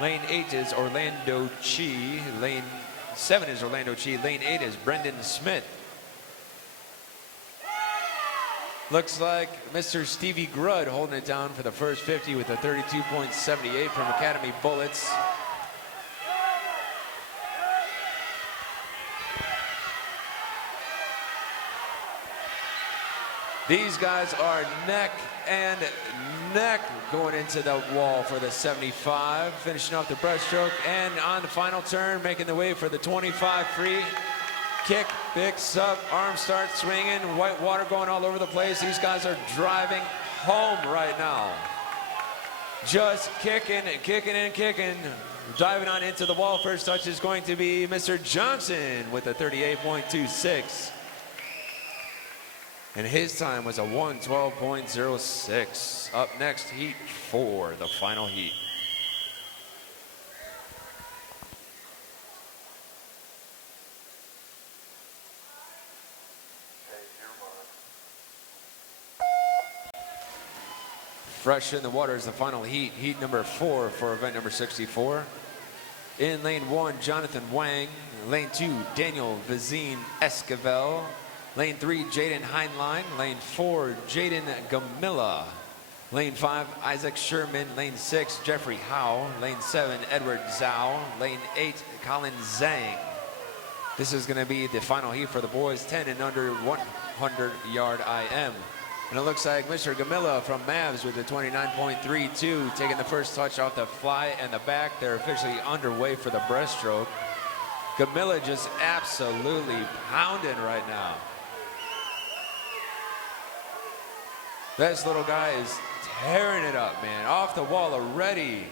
Lane 8 is Orlando Chi. Lane 7 is Orlando Chi. Lane 8 is Brendan Smith. Looks like Mr. Stevie Grudd holding it down for the first 50 with a 32.78 from Academy Bullets. These guys are neck and neck going into the wall for the 75, finishing off the breaststroke, and on the final turn, making the way for the 25 free. Kick, picks up, arm starts swinging, white water going all over the place. These guys are driving home right now. Just kicking, kicking, and kicking. Diving on into the wall. First touch is going to be Mr. Johnson with a 38.26. And his time was a 1:12.06. Up next, heat 4, the final heat. Fresh in the water is the final heat, heat number 4 for event number 64. In lane 1, Jonathan Wang. Lane 2, Daniel Vizine Esquivel. Lane 3, Jaden Heinlein. Lane 4, Jaden Gamilla. Lane 5, Isaac Sherman. Lane 6, Jeffrey Howe. Lane 7, Edward Zhao. Lane 8, Colin Zhang. This is going to be the final heat for the boys, 10 and under 100-yard IM. And it looks like Mr. Gamilla from Mavs with the 29.32, taking the first touch off the fly and the back. They're officially underway for the breaststroke. Gamilla just absolutely pounding right now. This little guy is tearing it up, man. Off the wall already.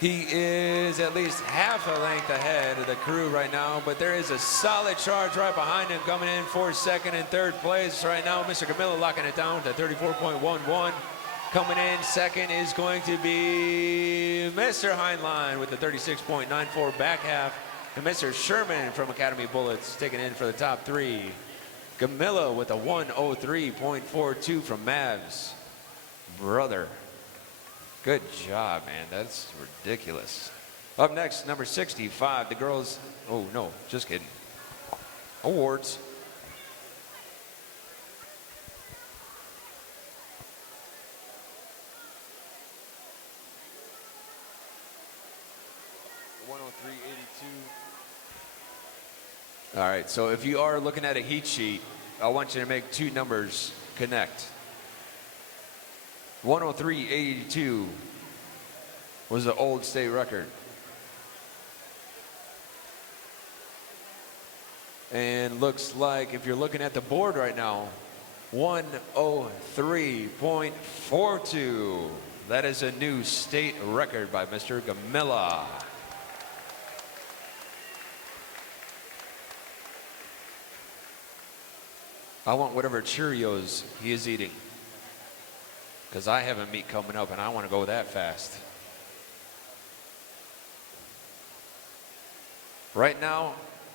He is at least half a length ahead of the crew right now, but there is a solid charge right behind him coming in for second and third place right now. Mr. Gamilla locking it down to 34.11. Coming in second is going to be Mr. Heinlein with the 36.94 back half. And Mr. Sherman from Academy Bullets taking in for the top 3. Gamilla with a 1:03.42 from Mavs. Brother. Good job, man. That's ridiculous. Up next, number 65, the girls. Oh, no, just kidding. Awards. All right, so if you are looking at a heat sheet, I want you to make 2 numbers connect. 103.82 was the old state record. And looks like if you're looking at the board right now, 103.42. That is a new state record by Mr. Gamilla. I want whatever Cheerios he is eating, because I have a meet coming up and I want to go that fast. Right now,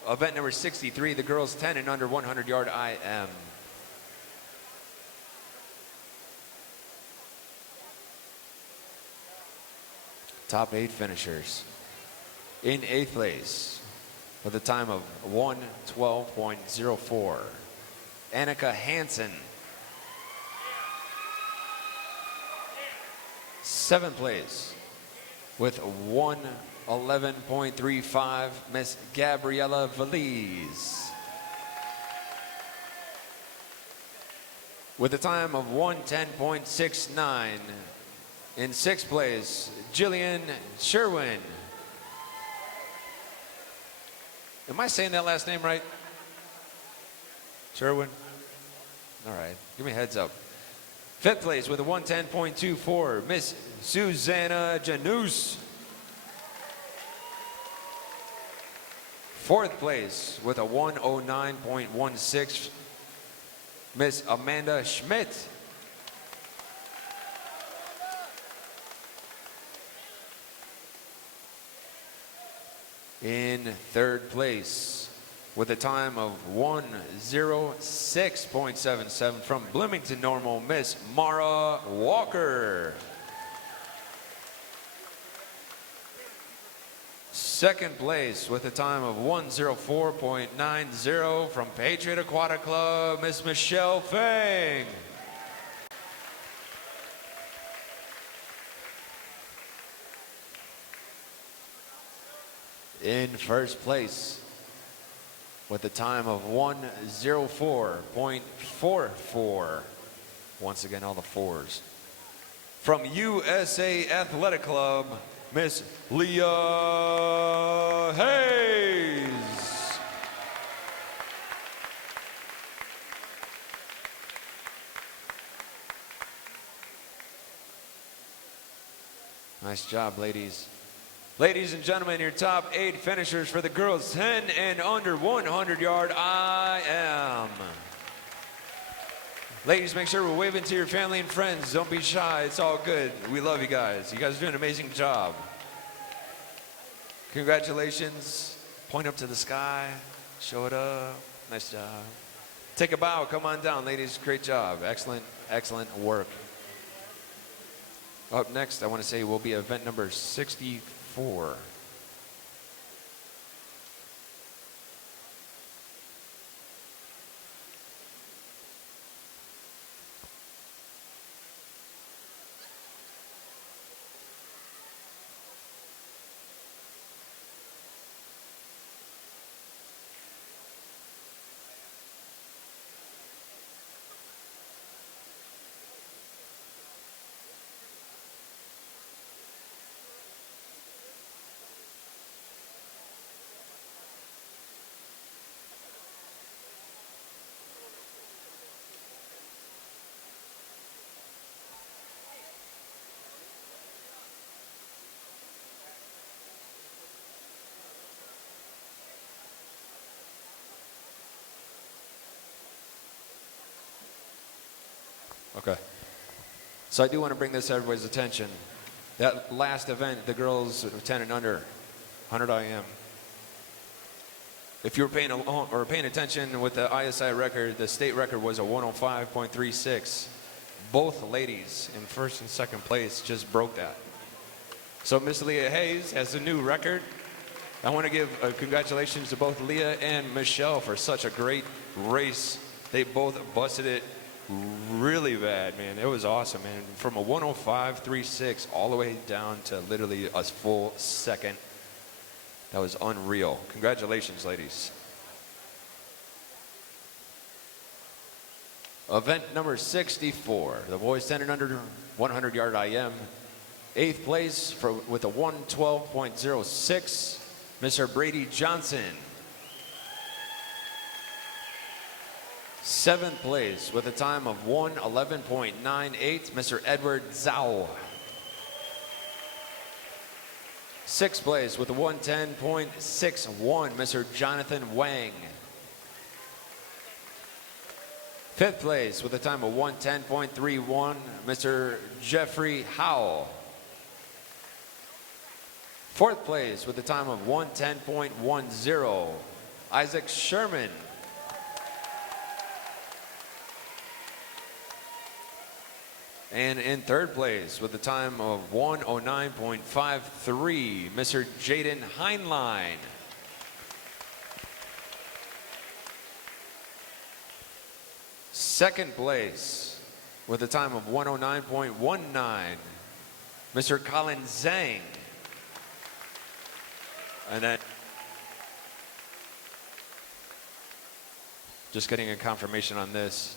event number 63, the girls 10 and under 100-yard IM. Top 8 finishers. In 8th place with a time of 1:12.04. Annika Hansen. 7th place with 1:11.35, Miss Gabriella Valise. With a time of 1:10.69. In 6th place, Jillian Sherwin. Am I saying that last name right? Sherwin? All right, give me a heads up. 5th place with a 1:10.24, Miss Susanna Janus. 4th place with a 1:09.16, Miss Amanda Schmidt. In 3rd place with a time of 1:06.77 from Bloomington Normal, Miss Mara Walker. Second place with a time of 1:04.90 from Patriot Aquatic Club, Miss Michelle Fang. In first place with a time of 1:04.44. Once again, all the fours. From USA Athletic Club, Miss Leah Hayes. Nice job, ladies. Ladies and gentlemen, your top 8 finishers for the girls 10 and under 100-yard IM. Ladies, make sure we're waving to your family and friends. Don't be shy. It's all good. We love you guys. You guys are doing an amazing job. Congratulations. Point up to the sky. Show it up. Nice job. Take a bow. Come on down, ladies. Great job. Excellent, excellent work. Up next, I want to say will be event number 64. Okay. So I do want to bring this to everybody's attention. That last event, the girls 10 and under, 100 IM. If you were paying attention with the ISI record, the state record was a 105.36. Both ladies in first and second place just broke that. So Miss Leah Hayes has a new record. I want to give congratulations to both Leah and Michelle for such a great race. They both busted it really bad, man. It was awesome, man. From a 105.36 all the way down to literally a full second. That was unreal. Congratulations, ladies. Event number 64, the boys 10 and under 100-yard IM. 8th place with a 112.06, Mr. Brady Johnson. 7th place with a time of 1:11.98, Mr. Edward Zhao. 6th place with a 110.61, Mr. Jonathan Wang. 5th place with a time of 110.31, Mr. Jeffrey Howell. 4th place with a time of 110.10, Isaac Sherman. And in 3rd place with a time of 1:09.53, Mr. Jaden Heinlein. Second place with a time of 1:09.19, Mr. Colin Zhang. And then just getting a confirmation on this.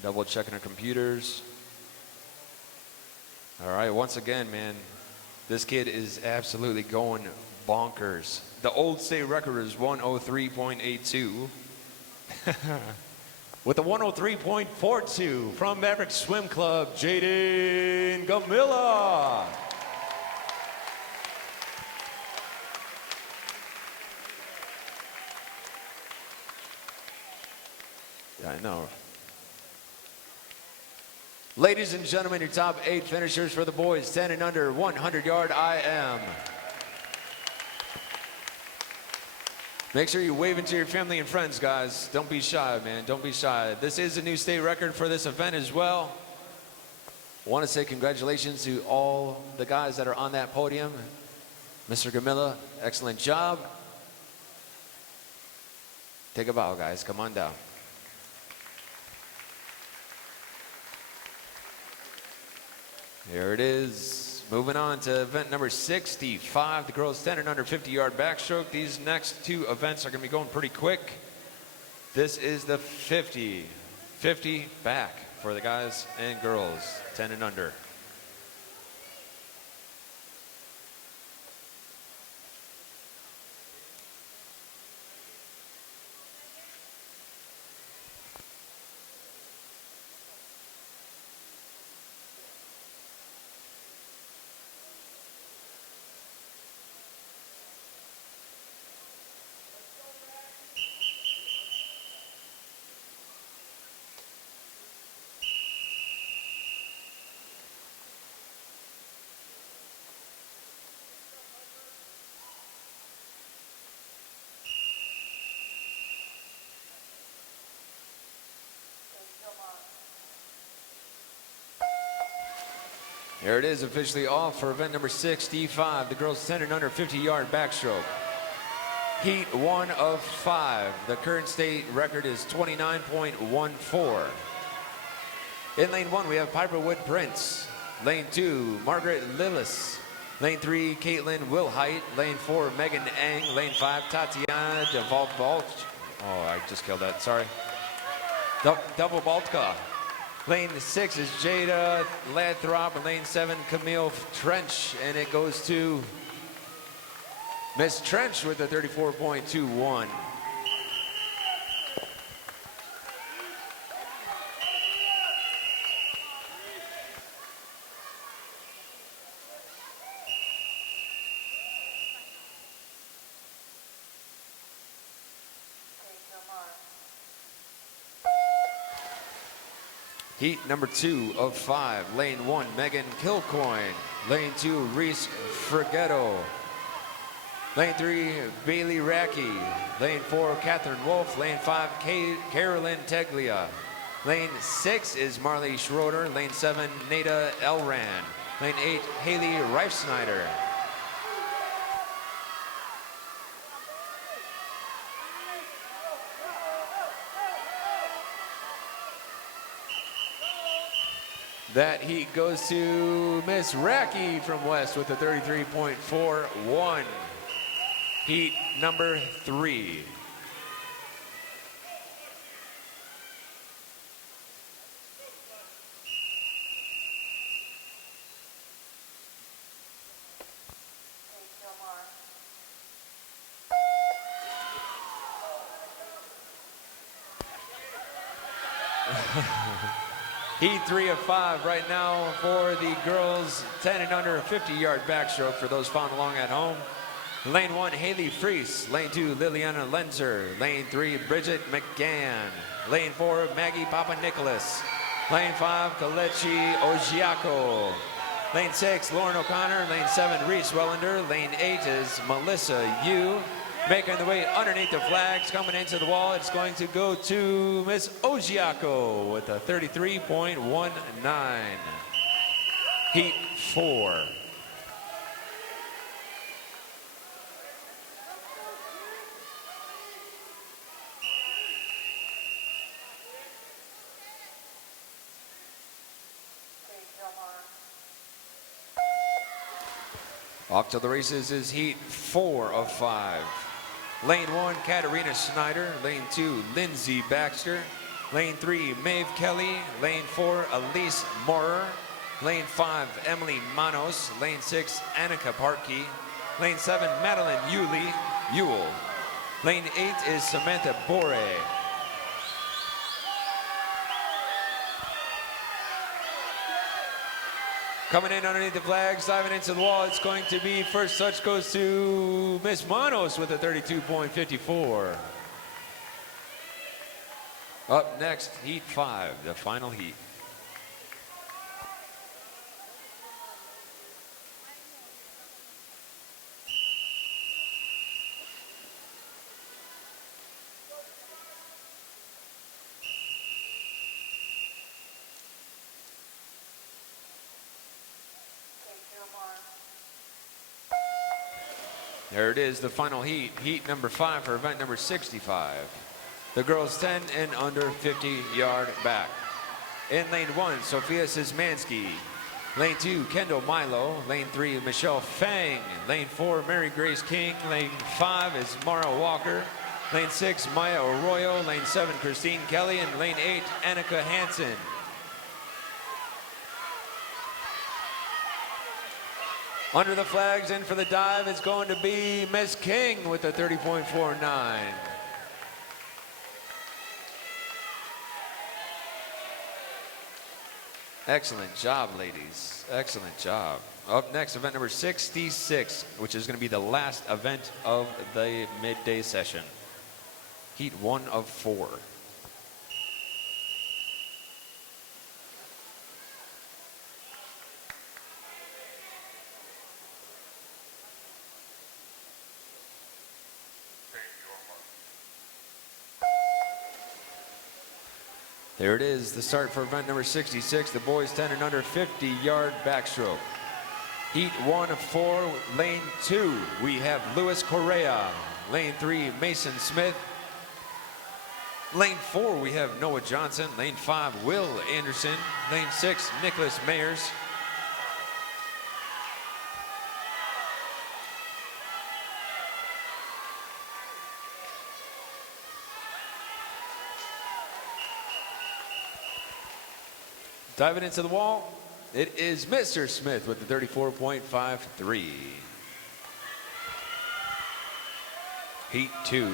Double checking our computers. All right, once again, man, this kid is absolutely going bonkers. The old state record is 1:03.82. With a 1:03.42 from Maverick Swim Club, Jaden Gamilla. Yeah, I know. Ladies and gentlemen, your top 8 finishers for the boys 10 and under 100-yard IM. Make sure you wave into your family and friends, guys. Don't be shy, man. Don't be shy. This is a new state record for this event as well. I want to say congratulations to all the guys that are on that podium. Mr. Camilla, excellent job. Take a bow, guys. Come on down. Here it is. Moving on to event number 65, the girls 10 and under 50-yard backstroke. These next two events are going to be going pretty quick. This is the 50 back for the guys and girls 10 and under. There it is, officially off for event number 65, the girls 10 and under 50-yard backstroke. Heat 1 of 5. The current state record is 29.14. In lane 1, we have Piper Wood Prince. Lane 2, Margaret Lillis. Lane 3, Caitlin Wilhite. Lane 4, Megan Ang. Lane 5, Tatiana DeValbalch. Oh, I just killed that, sorry. Double Baltka. Lane 6 is Jada Lathrop, and lane 7, Camille Trench, and it goes to Miss Trench with a 34.21. Heat number 2 of 5. Lane 1, Megan Kilcoyne. Lane 2, Reese Frigetto. Lane 3, Bailey Racky. Lane 4, Catherine Wolf. Lane 5, Carolyn Teglia. Lane 6 is Marley Schroeder. Lane 7, Nada Elran. Lane 8, Haley Reifsnyder. That heat goes to Miss Racky from West with a 33.41. Heat number 3. Heat 3 of 5 right now for the girls 10 and under 50-yard backstroke for those following along at home. Lane 1, Haley Freese. Lane 2, Liliana Lenzer. Lane 3, Bridget McGann. Lane 4, Maggie Papa-Nicholas. Lane 5, Kalechi Ojiako. Lane 6, Lauren O'Connor. Lane 7, Reese Wellender. Lane 8 is Melissa Yu. Making the way underneath the flags, coming into the wall, it's going to go to Miss Ojiako with a 33.19. Heat 4. Off to the races is Heat 4 of 5. Lane 1, Katarina Schneider. Lane 2, Lindsay Baxter. Lane 3, Maeve Kelly. Lane 4, Elise Morer. Lane 5, Emily Manos. Lane 6, Annika Parkey. Lane 7, Madeline Ewell. Lane 8 is Samantha Bore. Coming in underneath the flags, diving into the wall, it's going to be first touch goes to Miss Manos with a 32.54. Up next, Heat 5, the final heat. There it is, the final heat. Heat number 5 for event number 65. The girls 10 and under 50-yard back. In lane 1, Sophia Szymanski. Lane 2, Kendall Milo. Lane 3, Michelle Fang. Lane 4, Mary Grace King. Lane 5 is Mara Walker. Lane 6, Maya Arroyo. Lane 7, Christine Kelly. And lane 8, Annika Hansen. Under the flags, in for the dive, is going to be Miss King with a 30.49. Excellent job, ladies. Excellent job. Up next, event number 66, which is going to be the last event of the midday session. Heat 1 of 4. There it is, the start for event number 66, the boys 10 and under 50-yard backstroke. Heat 1 of 4, lane 2, we have Luis Correa. Lane 3, Mason Smith. Lane 4, we have Noah Johnson. Lane 5, Will Anderson. Lane 6, Nicholas Mayers. Diving into the wall, it is Mr. Smith with the 34.53. Heat 2.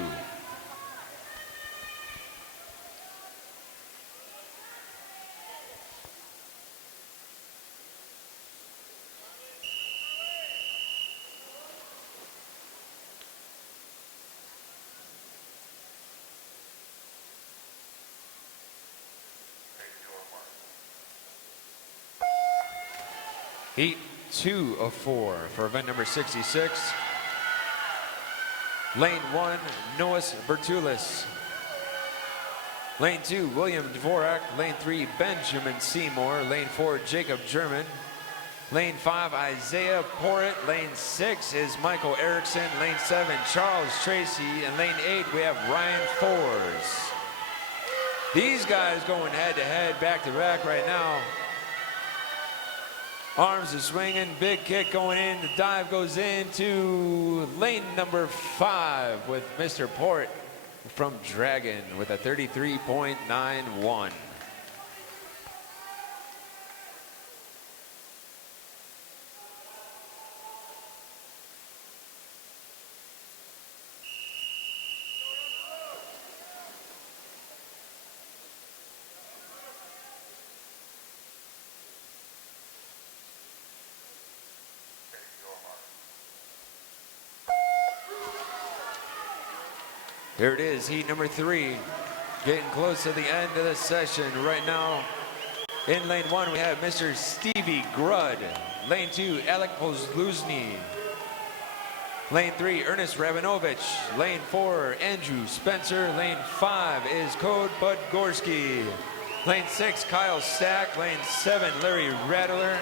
Heat 2 of 4 for event number 66. Lane 1, Noah Bertulis. Lane 2, William Dvorak. Lane 3, Benjamin Seymour. Lane 4, Jacob German. Lane 5, Isaiah Porritt. Lane 6 is Michael Erickson. Lane 7, Charles Tracy. And lane 8, we have Ryan Fors. These guys going head-to-head, back-to-back right now. Arms are swinging, big kick going in. The dive goes into lane number 5 with Mr. Port from Dragon with a 33.91. Here it is, heat number 3, getting close to the end of the session. Right now, in lane 1, we have Mr. Stevie Grudd. Lane 2, Alec Pozluzny. Lane 3, Ernest Rabinovich. Lane 4, Andrew Spencer. Lane 5 is Code Budgorski. Lane 6, Kyle Stack. Lane 7, Larry Rattler.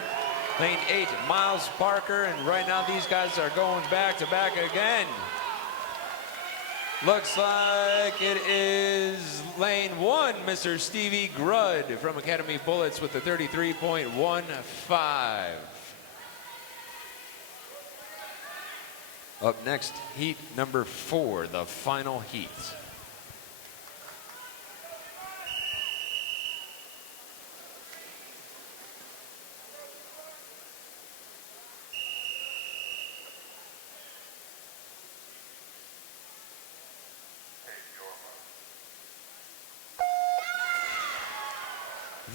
Lane 8, Miles Parker. And right now, these guys are going back-to-back again. Looks like it is lane 1, Mr. Stevie Grudd from Academy Bullets with the 33.15. Up next, heat number 4, the final heat.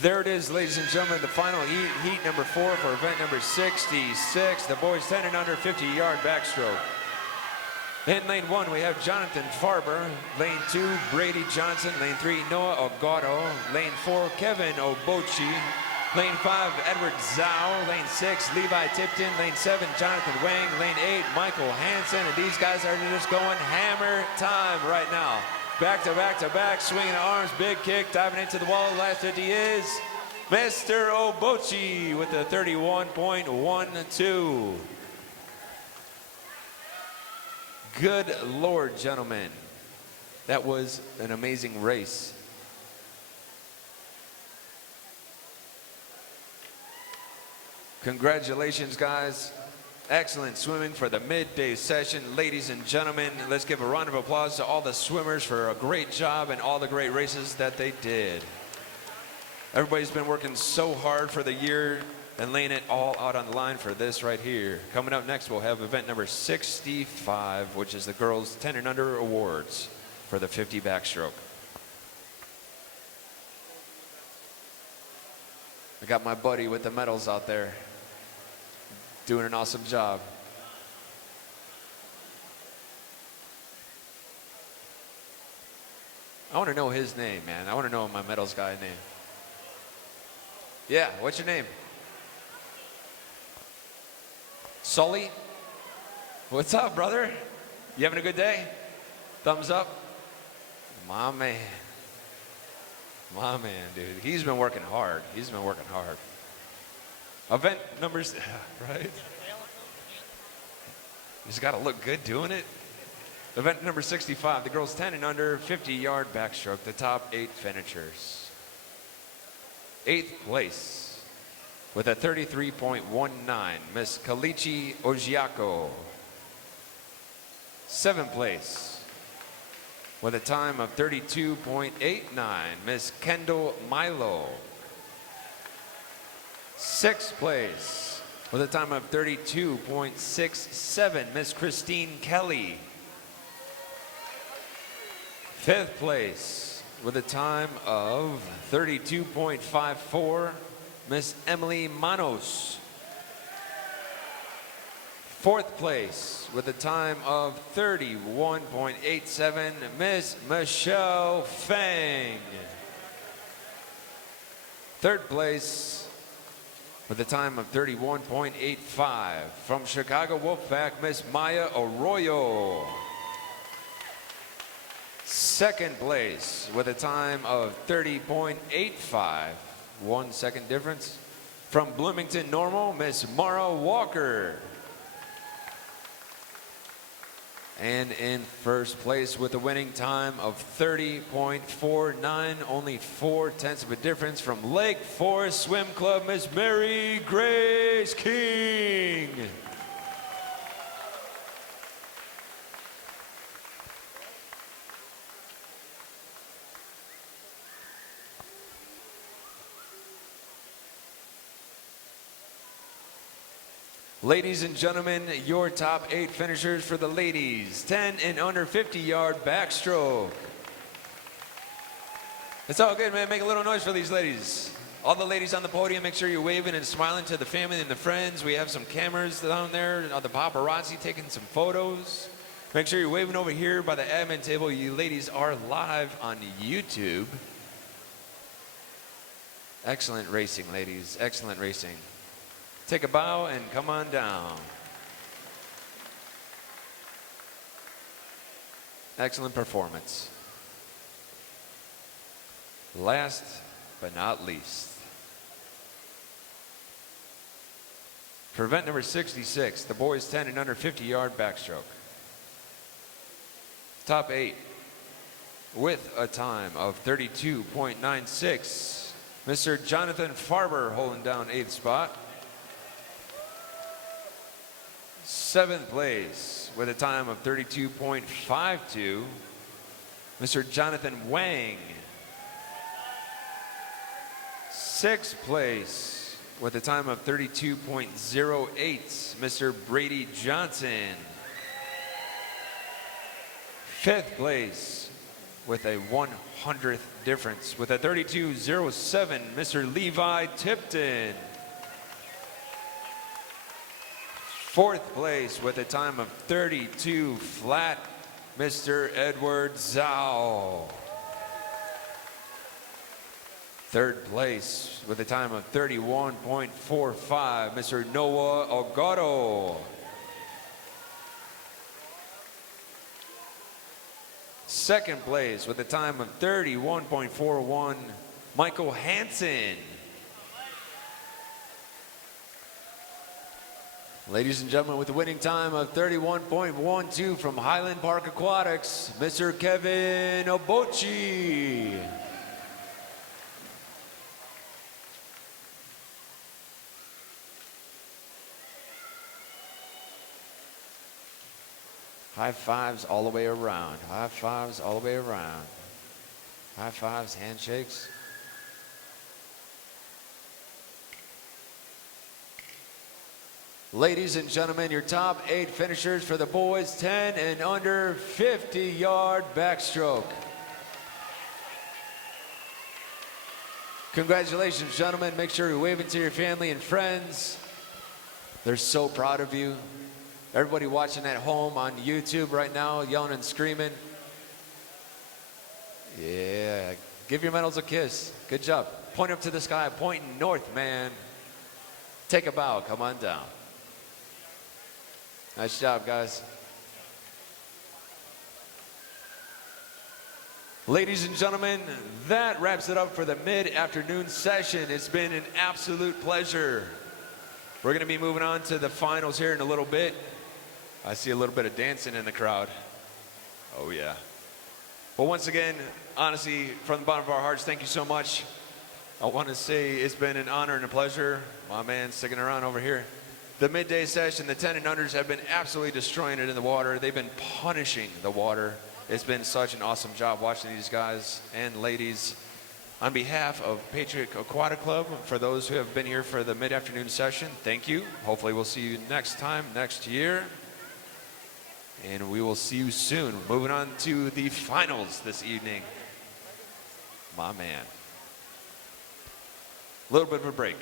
There it is, ladies and gentlemen, the final heat, heat number 4 for event number 66. The boys 10 and under 50-yard backstroke. In lane 1, we have Jonathan Farber. Lane 2, Brady Johnson. Lane 3, Noah Ogado. Lane 4, Kevin Obochi. Lane 5, Edward Zhao. Lane 6, Levi Tipton. Lane 7, Jonathan Wang. Lane 8, Michael Hansen. And these guys are just going hammer time right now. Back to back to back, swinging the arms, big kick, diving into the wall. Last 50 is Mr. Obochi with a 31.12. Good Lord, gentlemen. That was an amazing race. Congratulations, guys. Excellent swimming for the midday session. Ladies and gentlemen, let's give a round of applause to all the swimmers for a great job and all the great races that they did. Everybody's been working so hard for the year and laying it all out on the line for this right here. Coming up next, we'll have event number 65, which is the girls 10 and under awards for the 50 backstroke. I got my buddy with the medals out there doing an awesome job. I want to know his name, man. I want to know my medals guy's name. Yeah, what's your name? Sully? What's up, brother? You having a good day? Thumbs up? My man. My man, dude. He's been working hard. He's been working hard. Event numbers, right? He's got to look good doing it. Event number 65, the girls 10 and under, 50-yard backstroke, the top 8 finishers. 8th place with a 33.19, Miss Kalichi Ojiako. 7th place with a time of 32.89, Miss Kendall Milo. 6th place with a time of 32.67, Miss Christine Kelly. 5th place with a time of 32.54, Miss Emily Manos. 4th place with a time of 31.87, Miss Michelle Fang. 3rd place with a time of 31.85, from Chicago Wolfpack, Miss Maya Arroyo. 2nd place with a time of 30.85, 1 second difference, from Bloomington Normal, Miss Mara Walker. And in 1st place with a winning time of 30.49, only 0.4 of a difference, from Lake Forest Swim Club, Miss Mary Grace King. Ladies and gentlemen, your top 8 finishers for the ladies. 10 and under 50-yard backstroke. It's all good, man. Make a little noise for these ladies. All the ladies on the podium, make sure you're waving and smiling to the family and the friends. We have some cameras down there, the paparazzi taking some photos. Make sure you're waving over here by the admin table. You ladies are live on YouTube. Excellent racing, ladies. Excellent racing. Take a bow and come on down. Excellent performance. Last but not least, for event number 66, the boys 10 and under 50-yard backstroke. Top 8 with a time of 32.96. Mr. Jonathan Farber holding down 8th spot. 7th place with a time of 32.52, Mr. Jonathan Wang. 6th place with a time of 32.08, Mr. Brady Johnson. 5th place with a 100th difference with a 32.07, Mr. Levi Tipton. 4th place with a time of 32 flat, Mr. Edward Zhao. 3rd place with a time of 31.45, Mr. Noah Ogado. 2nd place with a time of 31.41, Michael Hansen. Ladies and gentlemen, with the winning time of 31.12 from Highland Park Aquatics, Mr. Kevin Obochi. High fives all the way around. High fives all the way around. High fives, handshakes. Ladies and gentlemen, your top 8 finishers for the boys, 10 and under 50-yard backstroke. Congratulations, gentlemen. Make sure you're waving to your family and friends. They're so proud of you. Everybody watching at home on YouTube right now, yelling and screaming. Yeah, give your medals a kiss. Good job. Point up to the sky, pointing north, man. Take a bow, come on down. Nice job, guys. Ladies and gentlemen, that wraps it up for the mid-afternoon session. It's been an absolute pleasure. We're going to be moving on to the finals here in a little bit. I see a little bit of dancing in the crowd. Oh, yeah. Well, once again, honestly, from the bottom of our hearts, thank you so much. I want to say it's been an honor and a pleasure. My man sticking around over here. The midday session, the 10 and unders have been absolutely destroying it in the water. They've been punishing the water. It's been such an awesome job watching these guys and ladies. On behalf of Patriot Aquatic Club, for those who have been here for the mid-afternoon session, thank you. Hopefully we'll see you next time, next year. And we will see you soon. Moving on to the finals this evening. My man. A little bit of a break.